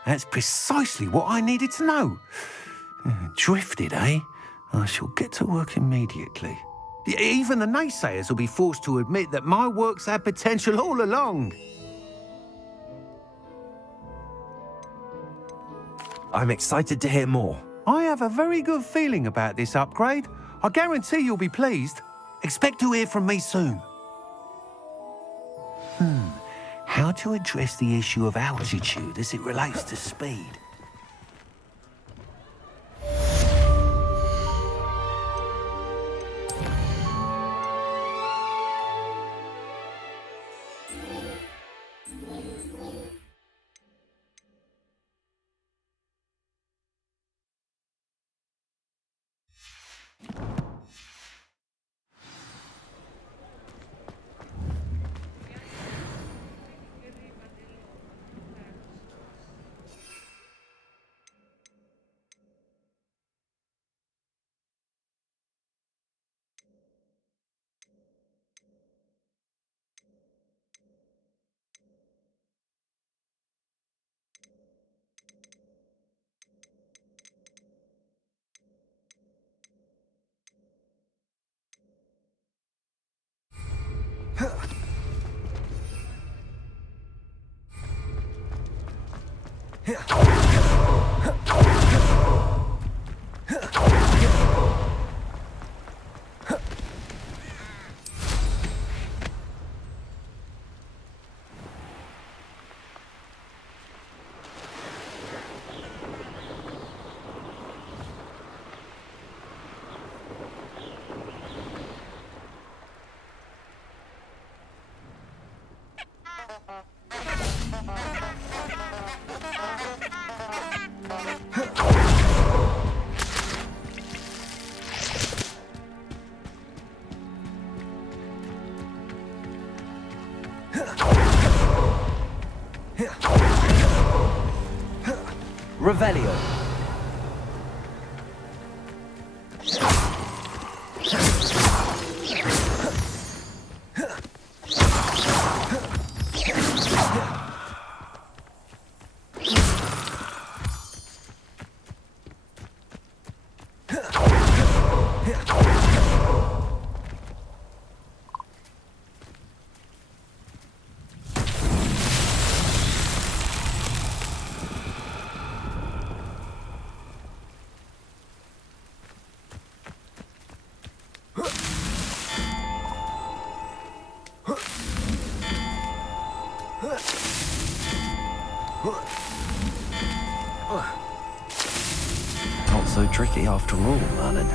That's precisely what I needed to know. Drifted, eh? I shall get to work immediately. Even the naysayers will be forced to admit that my work's had potential all along. I'm excited to hear more. I have a very good feeling about this upgrade. I guarantee you'll be pleased. Expect to hear from me soon. How to address the issue of altitude as it relates to speed? Revelio. Not so tricky after all, Merlin.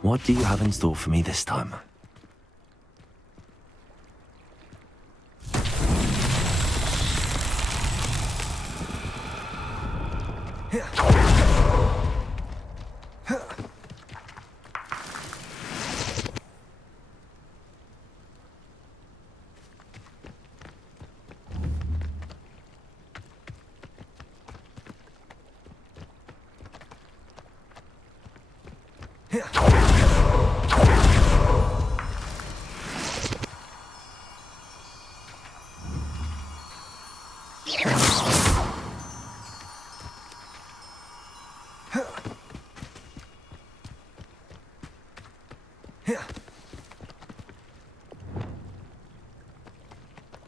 What do you have in store for me this time?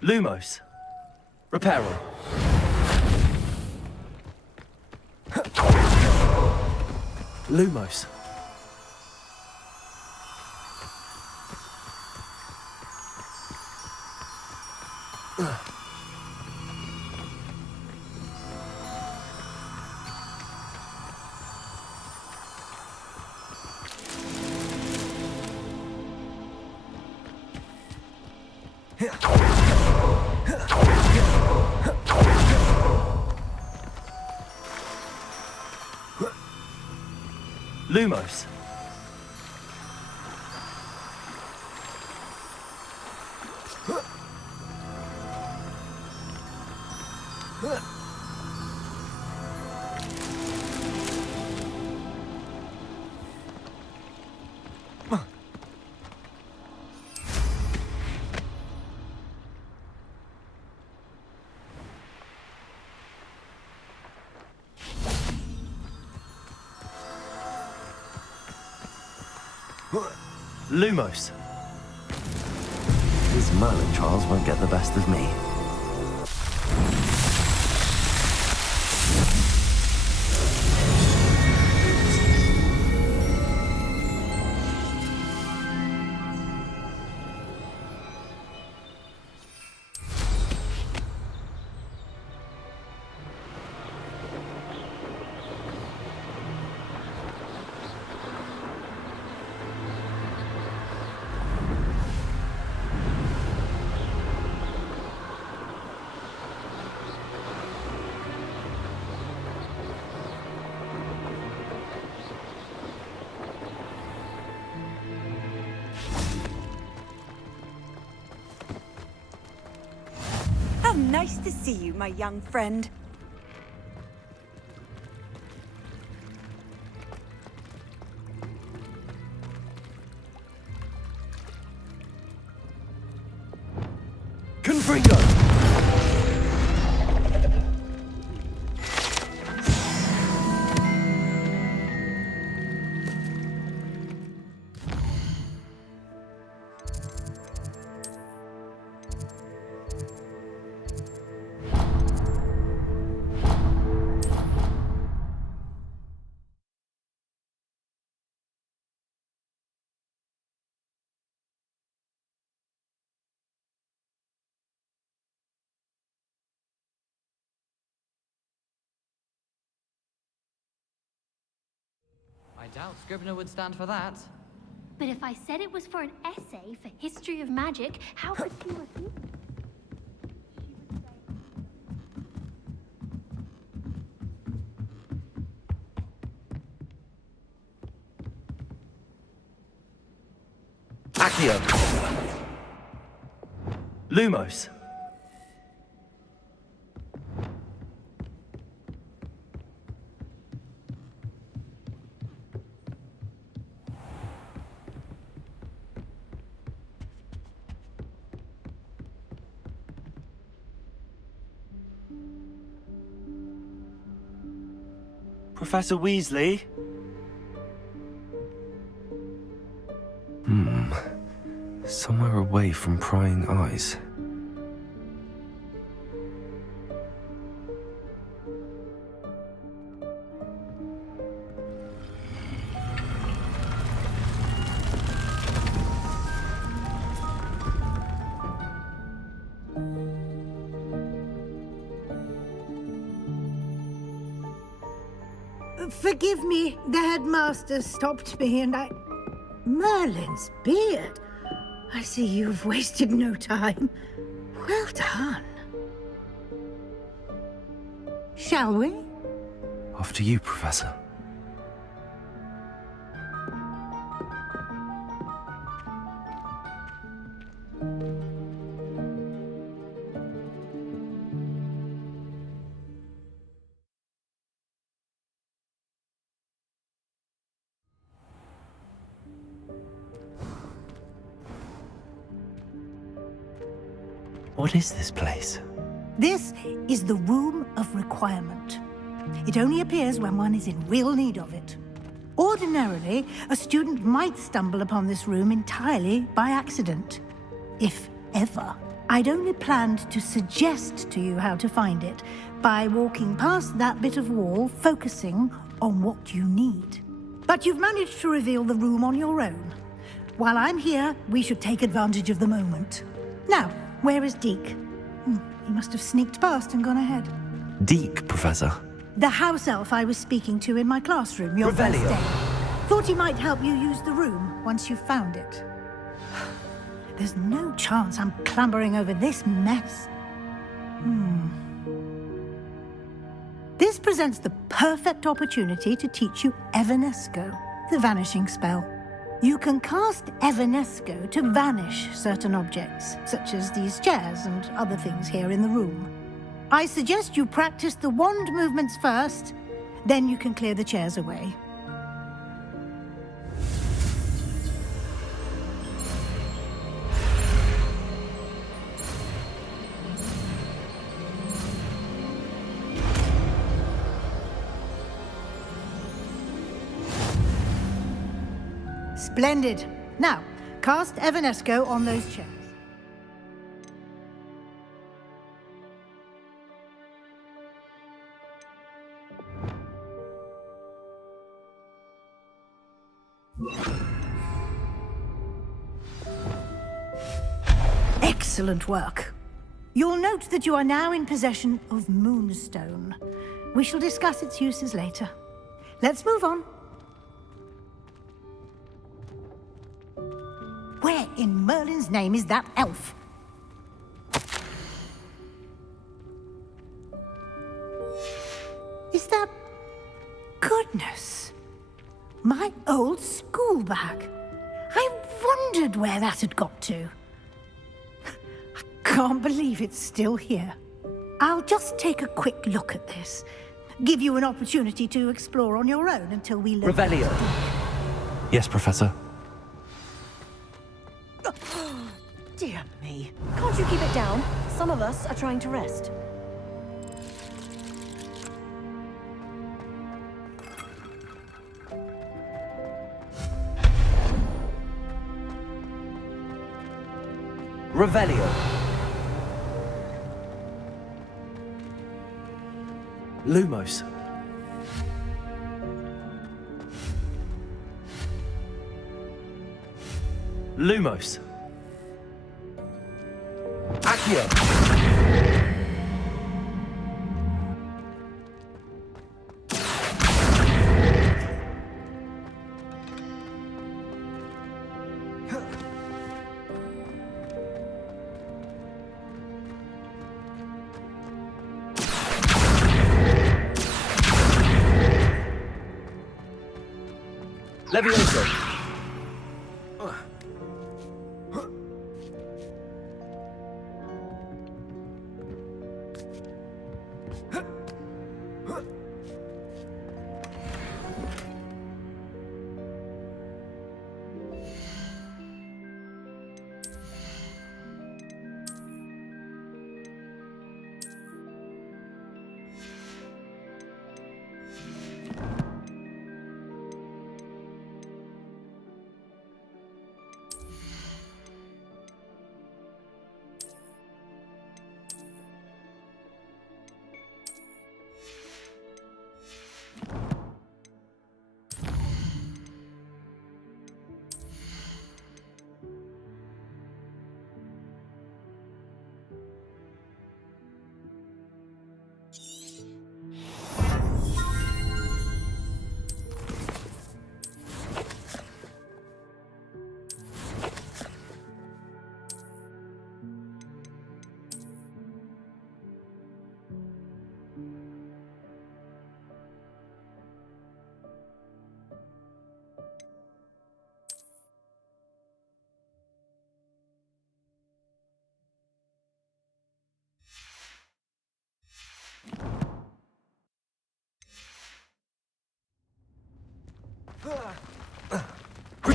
Lumos. Reparo. Lumos. Lumos. Lumos. These Merlin trials won't get the best of me. How nice to see you, my young friend. Confringo! I doubt Scribner would stand for that. But if I said it was for an essay for history of magic, how could she refuse? Accio. Lumos. Professor Weasley? Somewhere away from prying eyes. Forgive me, the headmaster stopped me and I... Merlin's beard. I see you've wasted no time. Well done. Shall we? After you, Professor. What is this place? This is the Room of Requirement. It only appears when one is in real need of it. Ordinarily, a student might stumble upon this room entirely by accident. If ever. I'd only planned to suggest to you how to find it by walking past that bit of wall, focusing on what you need. But you've managed to reveal the room on your own. While I'm here, we should take advantage of the moment. Now, where is Deke? He must have sneaked past and gone ahead. Deke, Professor. The house elf I was speaking to in my classroom your first Revelio. day. Thought he might help you use the room once you found it. There's no chance I'm clambering over this mess. This presents the perfect opportunity to teach you Evanesco, the vanishing spell. You can cast Evanesco to vanish certain objects, such as these chairs and other things here in the room. I suggest you practice the wand movements first, then you can clear the chairs away. Splendid. Now, cast Evanesco on those chairs. Excellent work. You'll note that you are now in possession of Moonstone. We shall discuss its uses later. Let's move on. Where in Merlin's name is that elf? Is that... Goodness. My old school bag. I wondered where that had got to. I can't believe it's still here. I'll just take a quick look at this. Give you an opportunity to explore on your own until we learn. Revelio. Yes, Professor. Dear me. Can't you keep it down? Some of us are trying to rest. Revelio. Lumos. Lumos. Accio. Levioso.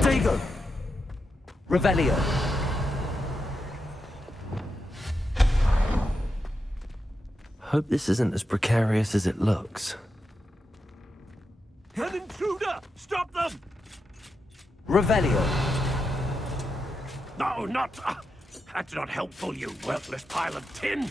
Stego! Revelio! Hope this isn't as precarious as it looks. An intruder! Stop them! Revelio! No, not... that's not helpful, you worthless pile of tin!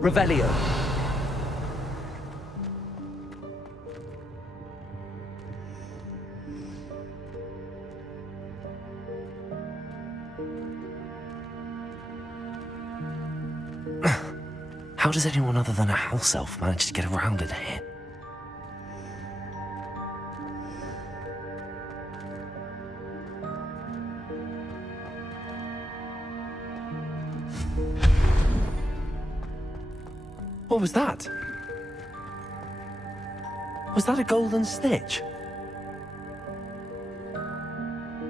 Revelio! How does anyone other than a house elf manage to get around in here? What was that? Was that a golden snitch?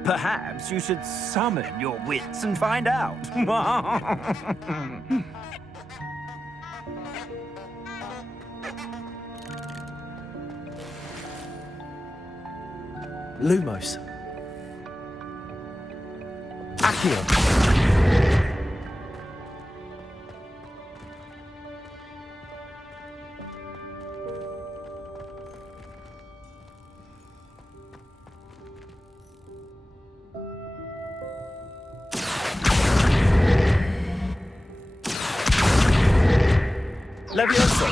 Perhaps you should summon your wits and find out. Lumos. Accio. Levioso!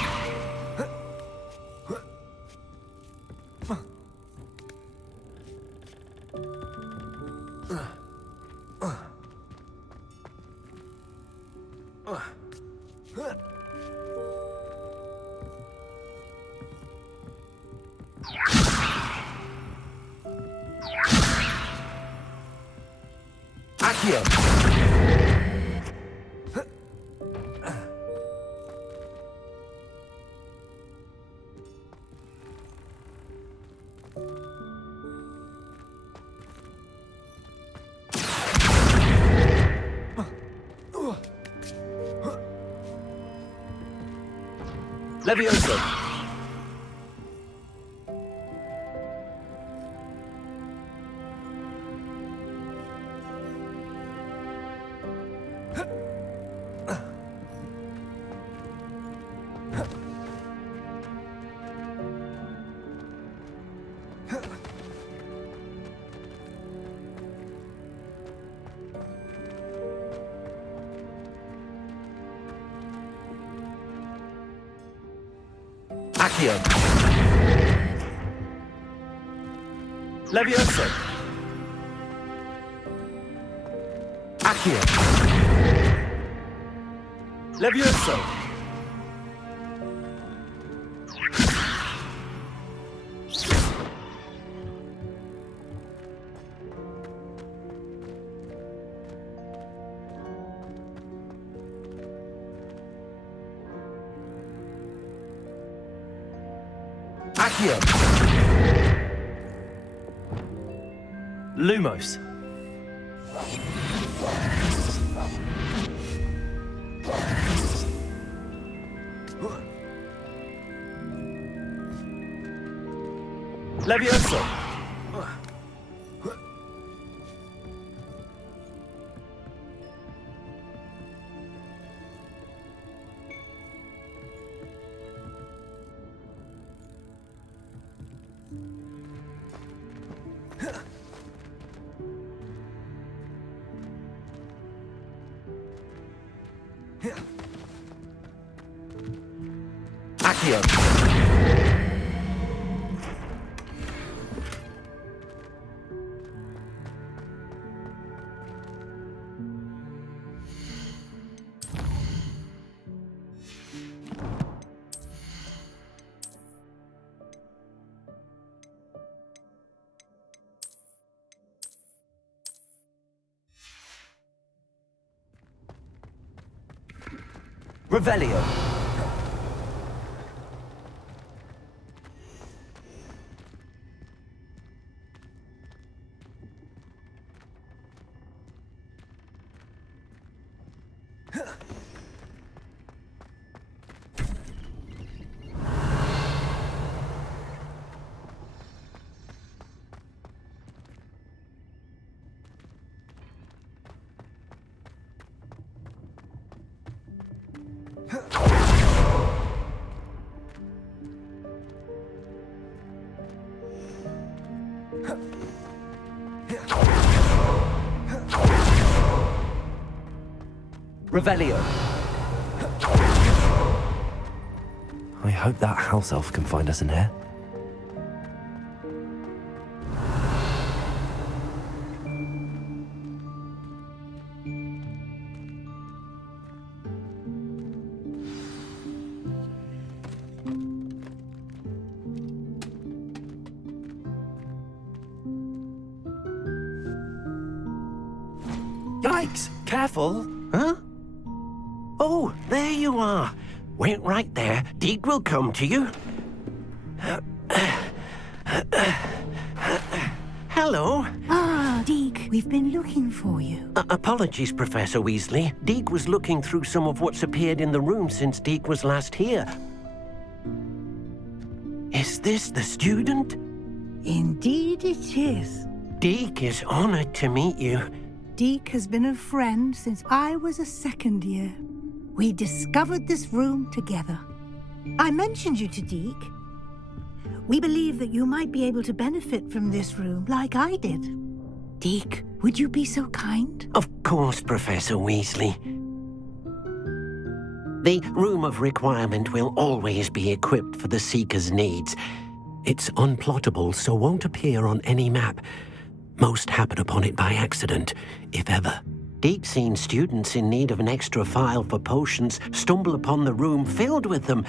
Accio. Levioso! Accio. Levioso. Accio. Levioso. Accio. Lumos. Levioso. Accio. Revelio. Revelio. I hope that house elf can find us in here. Yikes! Careful. Huh? Oh, there you are. Wait right there. Deek will come to you. Hello. Ah, Deke, we've been looking for you. Apologies, Professor Weasley. Deek was looking through some of what's appeared in the room since Deek was last here. Is this the student? Indeed it is. Deek is honored to meet you. Deke has been a friend since I was a second year. We discovered this room together. I mentioned you to Deke. We believe that you might be able to benefit from this room like I did. Deke, would you be so kind? Of course, Professor Weasley. The Room of Requirement will always be equipped for the Seeker's needs. It's unplottable, so won't appear on any map. Most happen upon it by accident, if ever. Deke's seen students in need of an extra file for potions stumble upon the room filled with them.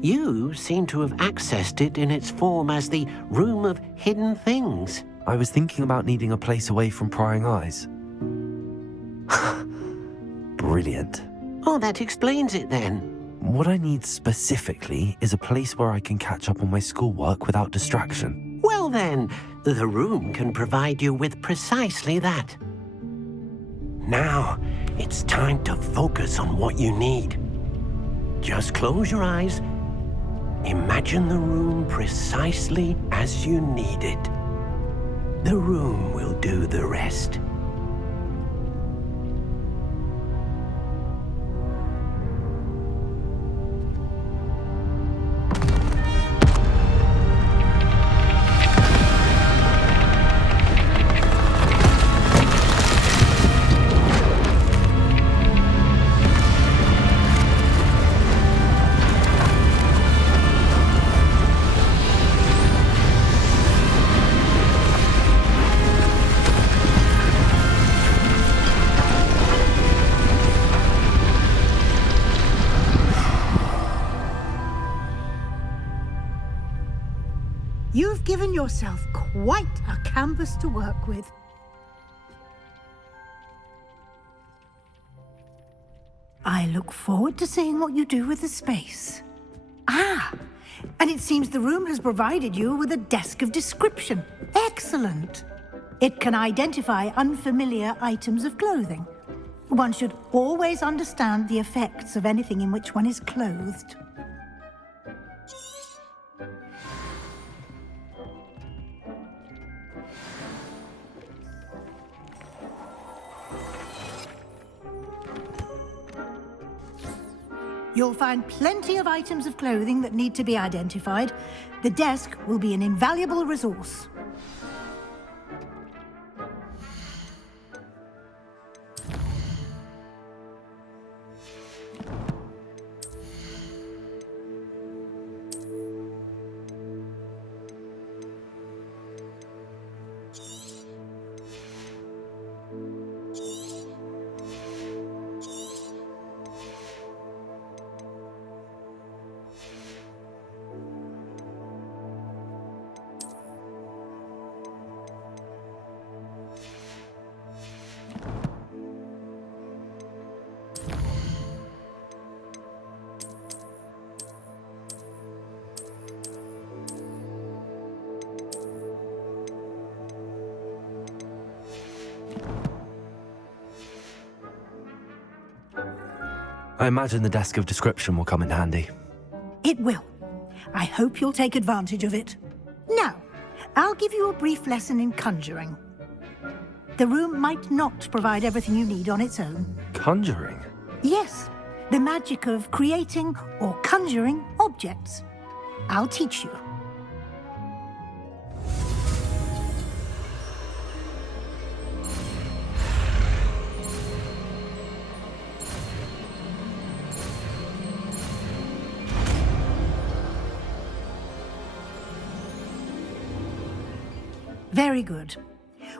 You seem to have accessed it in its form as the Room of Hidden Things. I was thinking about needing a place away from prying eyes. Brilliant. Oh, that explains it then. What I need specifically is a place where I can catch up on my schoolwork without distraction. Well then, the room can provide you with precisely that. Now, it's time to focus on what you need. Just close your eyes. Imagine the room precisely as you need it. The room will do the rest. You've given yourself quite a canvas to work with. I look forward to seeing what you do with the space. Ah, and it seems the room has provided you with a desk of description. Excellent. It can identify unfamiliar items of clothing. One should always understand the effects of anything in which one is clothed. You'll find plenty of items of clothing that need to be identified. The desk will be an invaluable resource. I imagine the desk of description will come in handy. It will. I hope you'll take advantage of it. Now, I'll give you a brief lesson in conjuring. The room might not provide everything you need on its own. Conjuring? Yes, the magic of creating or conjuring objects. I'll teach you. Very good.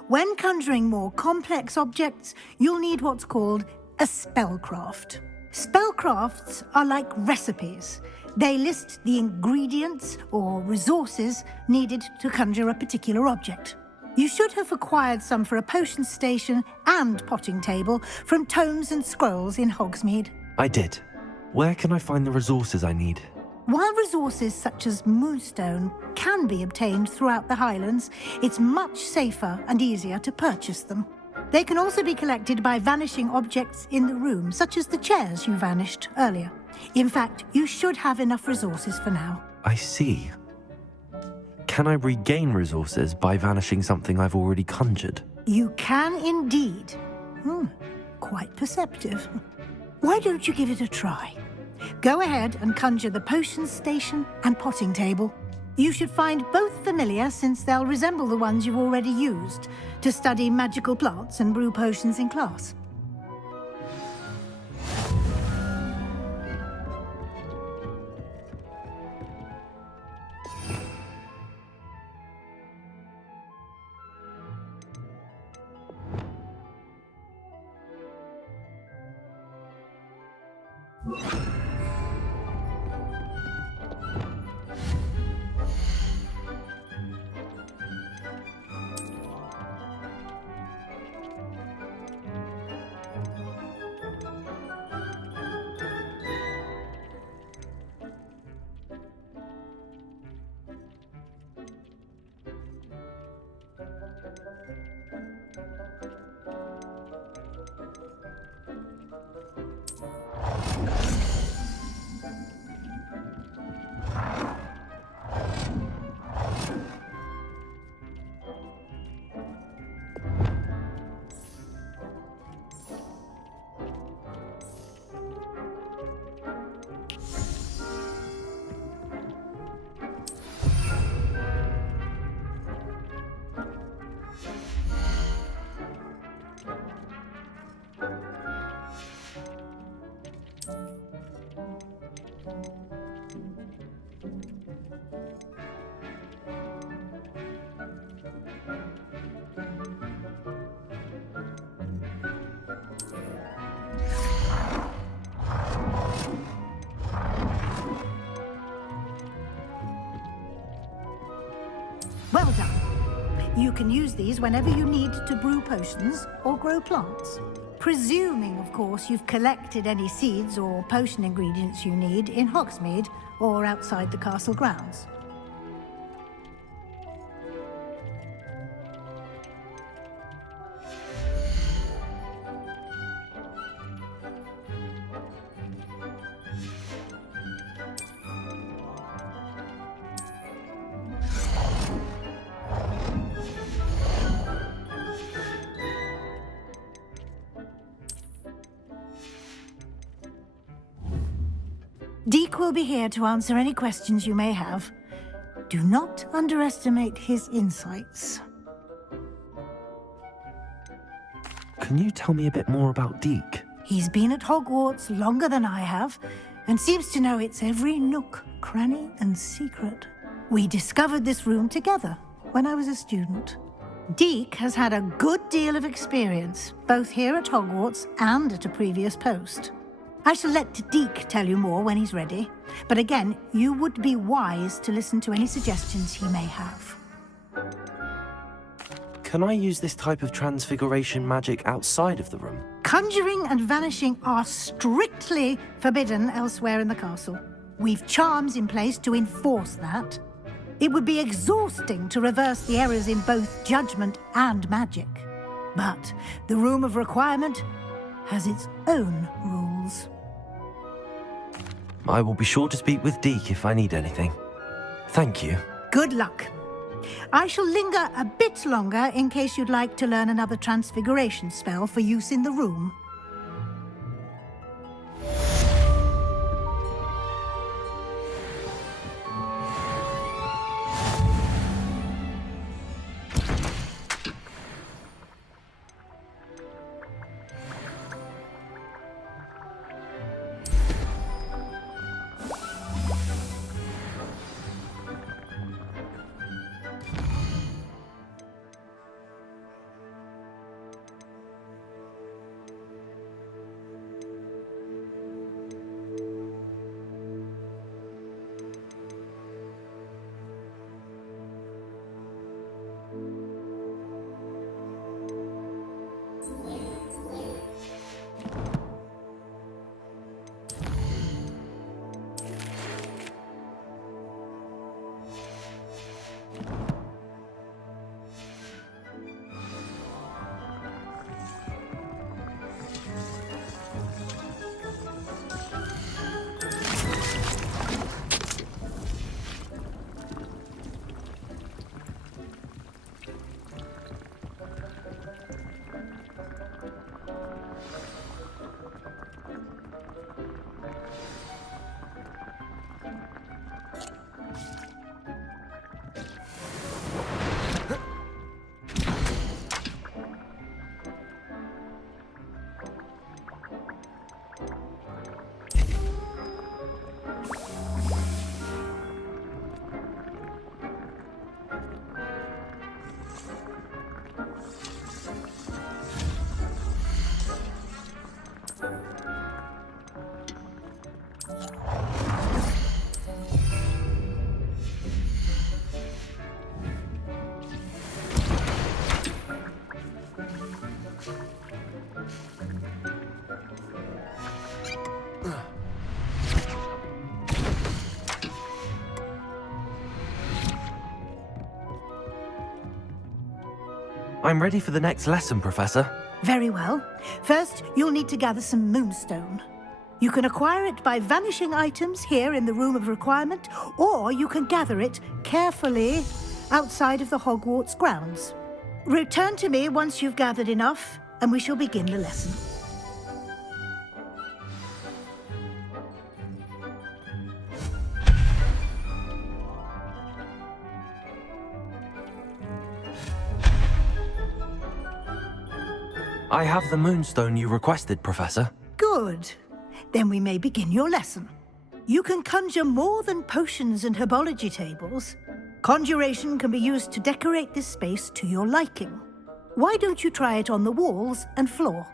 When conjuring more complex objects, you'll need what's called a spellcraft. Spellcrafts are like recipes. They list the ingredients or resources needed to conjure a particular object. You should have acquired some for a potion station and potting table from tomes and scrolls in Hogsmeade. I did. Where can I find the resources I need? While resources such as moonstone can be obtained throughout the Highlands, it's much safer and easier to purchase them. They can also be collected by vanishing objects in the room, such as the chairs you vanished earlier. In fact, you should have enough resources for now. I see. Can I regain resources by vanishing something I've already conjured? You can indeed. Quite perceptive. Why don't you give it a try? Go ahead and conjure the potion station and potting table. You should find both familiar, since they'll resemble the ones you've already used to study magical plants and brew potions in class. Well done. You can use these whenever you need to brew potions or grow plants. Presuming, of course, you've collected any seeds or potion ingredients you need in Hogsmeade or outside the castle grounds. Deek will be here to answer any questions you may have. Do not underestimate his insights. Can you tell me a bit more about Deek? He's been at Hogwarts longer than I have, and seems to know its every nook, cranny, and secret. We discovered this room together when I was a student. Deek has had a good deal of experience, both here at Hogwarts and at a previous post. I shall let Deek tell you more when he's ready, but again, you would be wise to listen to any suggestions he may have. Can I use this type of transfiguration magic outside of the room? Conjuring and vanishing are strictly forbidden elsewhere in the castle. We've charms in place to enforce that. It would be exhausting to reverse the errors in both judgment and magic. But the Room of Requirement has its own rules. I will be sure to speak with Deke if I need anything. Thank you. Good luck. I shall linger a bit longer in case you'd like to learn another transfiguration spell for use in the room. I'm ready for the next lesson, Professor. Very well. First, you'll need to gather some moonstone. You can acquire it by vanishing items here in the Room of Requirement, or you can gather it carefully outside of the Hogwarts grounds. Return to me once you've gathered enough, and we shall begin the lesson. I have the moonstone you requested, Professor. Good. Then we may begin your lesson. You can conjure more than potions and herbology tables. Conjuration can be used to decorate this space to your liking. Why don't you try it on the walls and floor?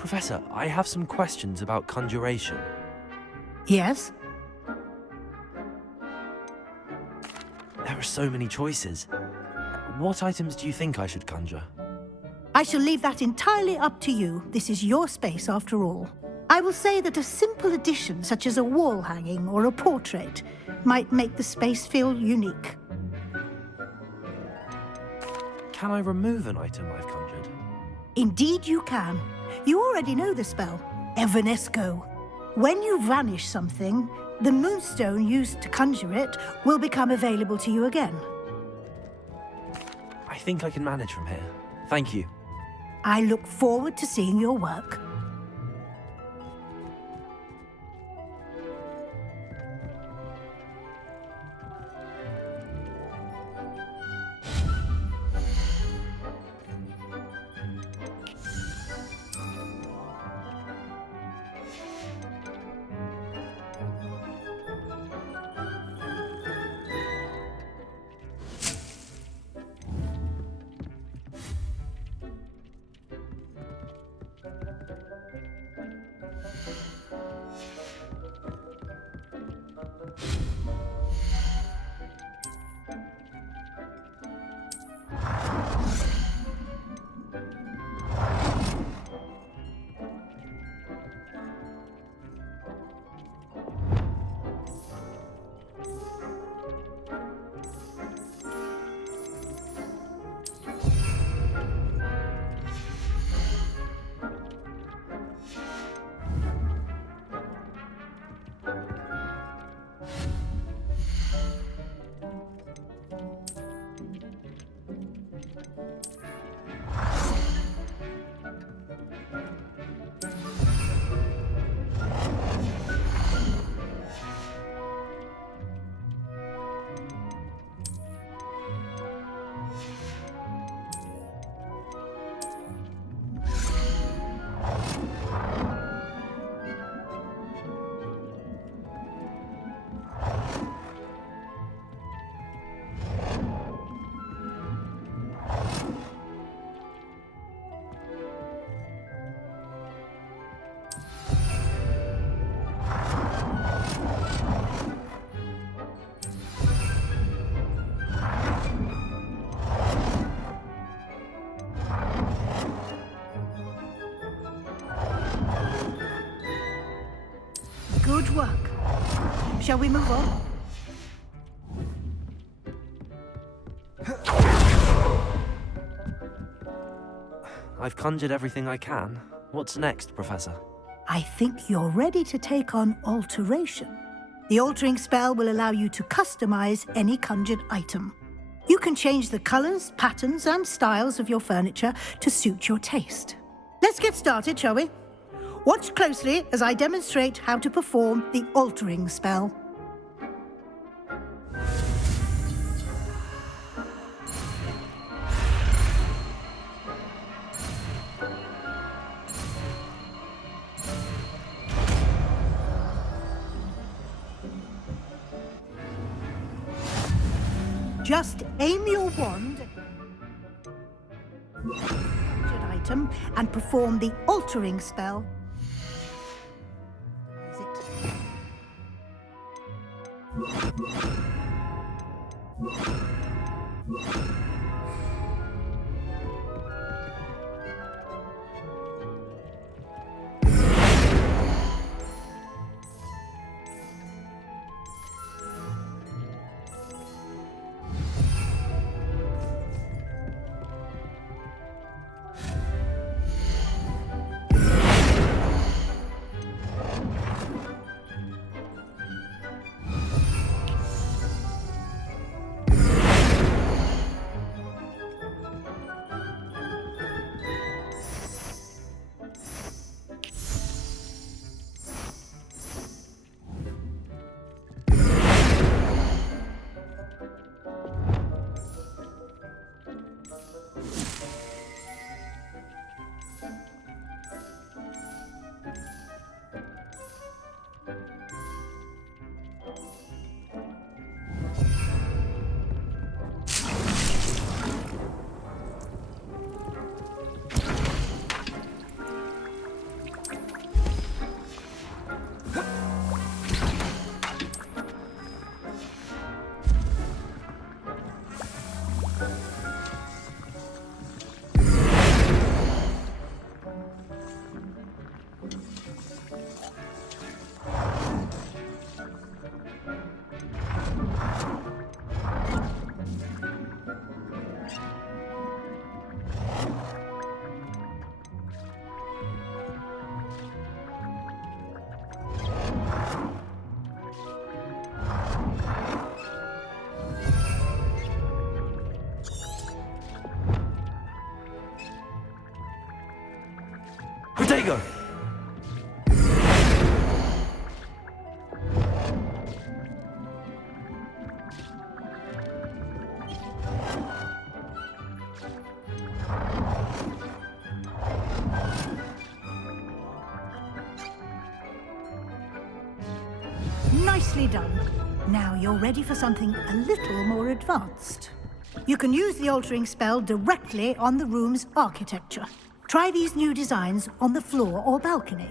Professor, I have some questions about conjuration. Yes? There are so many choices. What items do you think I should conjure? I shall leave that entirely up to you. This is your space, after all. I will say that a simple addition, such as a wall hanging or a portrait, might make the space feel unique. Can I remove an item I've conjured? Indeed you can. You already know the spell, Evanesco. When you vanish something, the moonstone used to conjure it will become available to you again. I think I can manage from here. Thank you. I look forward to seeing your work. Good work. Shall we move on? I've conjured everything I can. What's next, Professor? I think you're ready to take on alteration. The altering spell will allow you to customize any conjured item. You can change the colors, patterns, and styles of your furniture to suit your taste. Let's get started, shall we? Watch closely as I demonstrate how to perform the altering spell. Just aim your wand at an item and perform the altering spell. you go. Nicely done. Now you're ready for something a little more advanced. You can use the altering spell directly on the room's architecture. Try these new designs on the floor or balcony.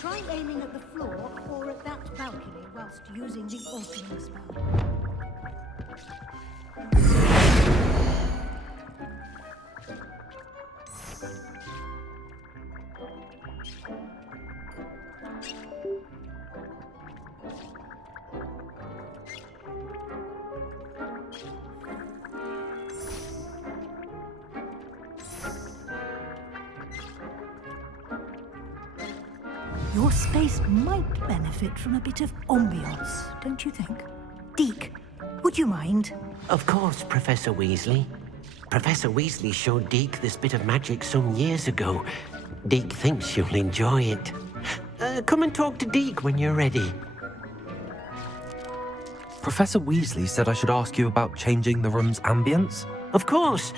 Try aiming at the floor or at that balcony whilst using the altering spell. Your space might benefit from a bit of ambiance, don't you think? Deke, would you mind? Of course, Professor Weasley. Professor Weasley showed Deke this bit of magic some years ago. Deke thinks you'll enjoy it. Come and talk to Deke when you're ready. Professor Weasley said I should ask you about changing the room's ambience? Of course.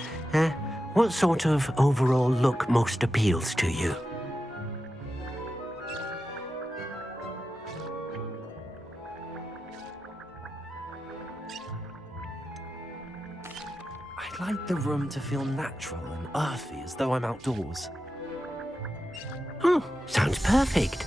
What sort of overall look most appeals to you? I'd like the room to feel natural and earthy, as though I'm outdoors. Oh, sounds perfect.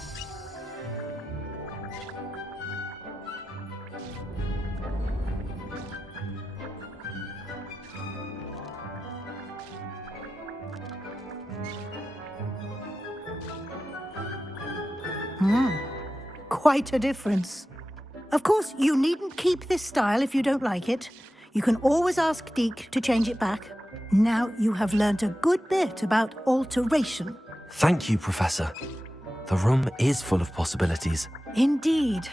Quite a difference. Of course, you needn't keep this style if you don't like it. You can always ask Deke to change it back. Now you have learnt a good bit about alteration. Thank you, Professor. The room is full of possibilities. Indeed.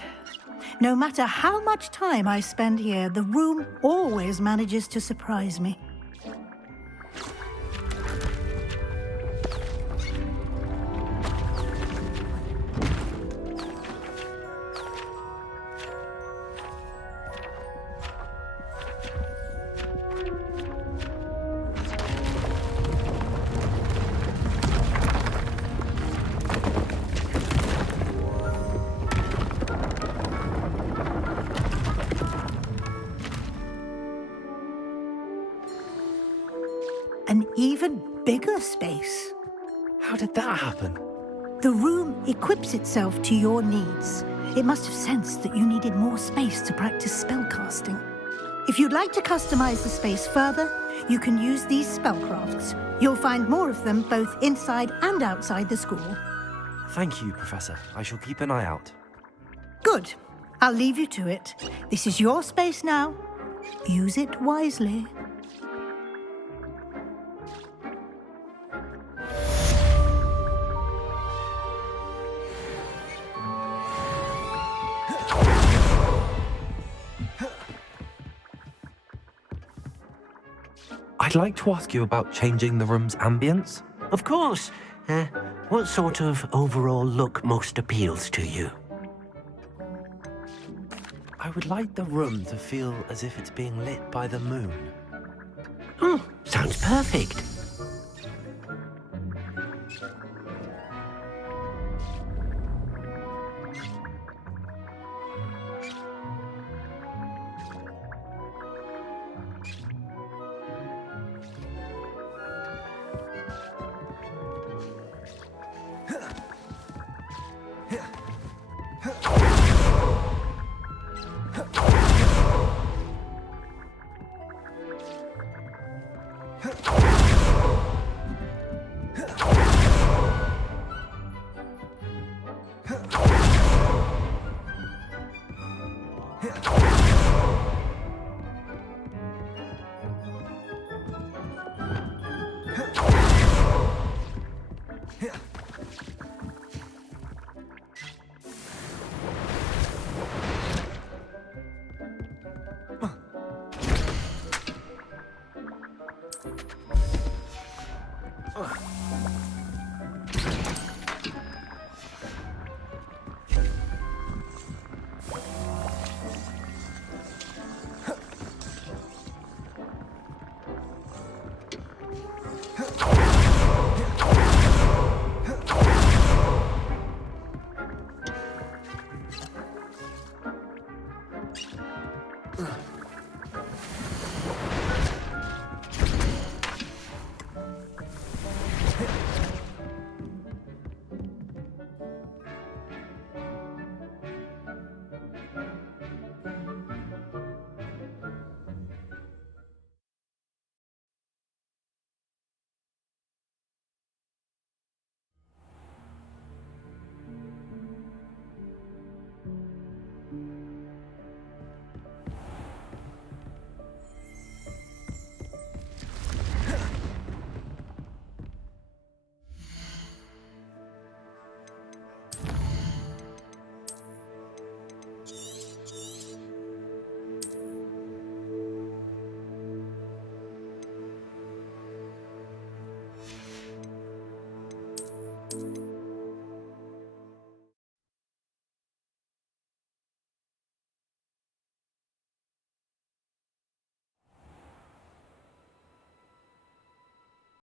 No matter how much time I spend here, the room always manages to surprise me. An even bigger space. How did that happen? The room equips itself to your needs. It must have sensed that you needed more space to practice spellcasting. If you'd like to customize the space further, you can use these spellcrafts. You'll find more of them both inside and outside the school. Thank you, Professor. I shall keep an eye out. Good. I'll leave you to it. This is your space now. Use it wisely. I'd like to ask you about changing the room's ambience. Of course. What sort of overall look most appeals to you? I would like the room to feel as if it's being lit by the moon. Oh, sounds perfect.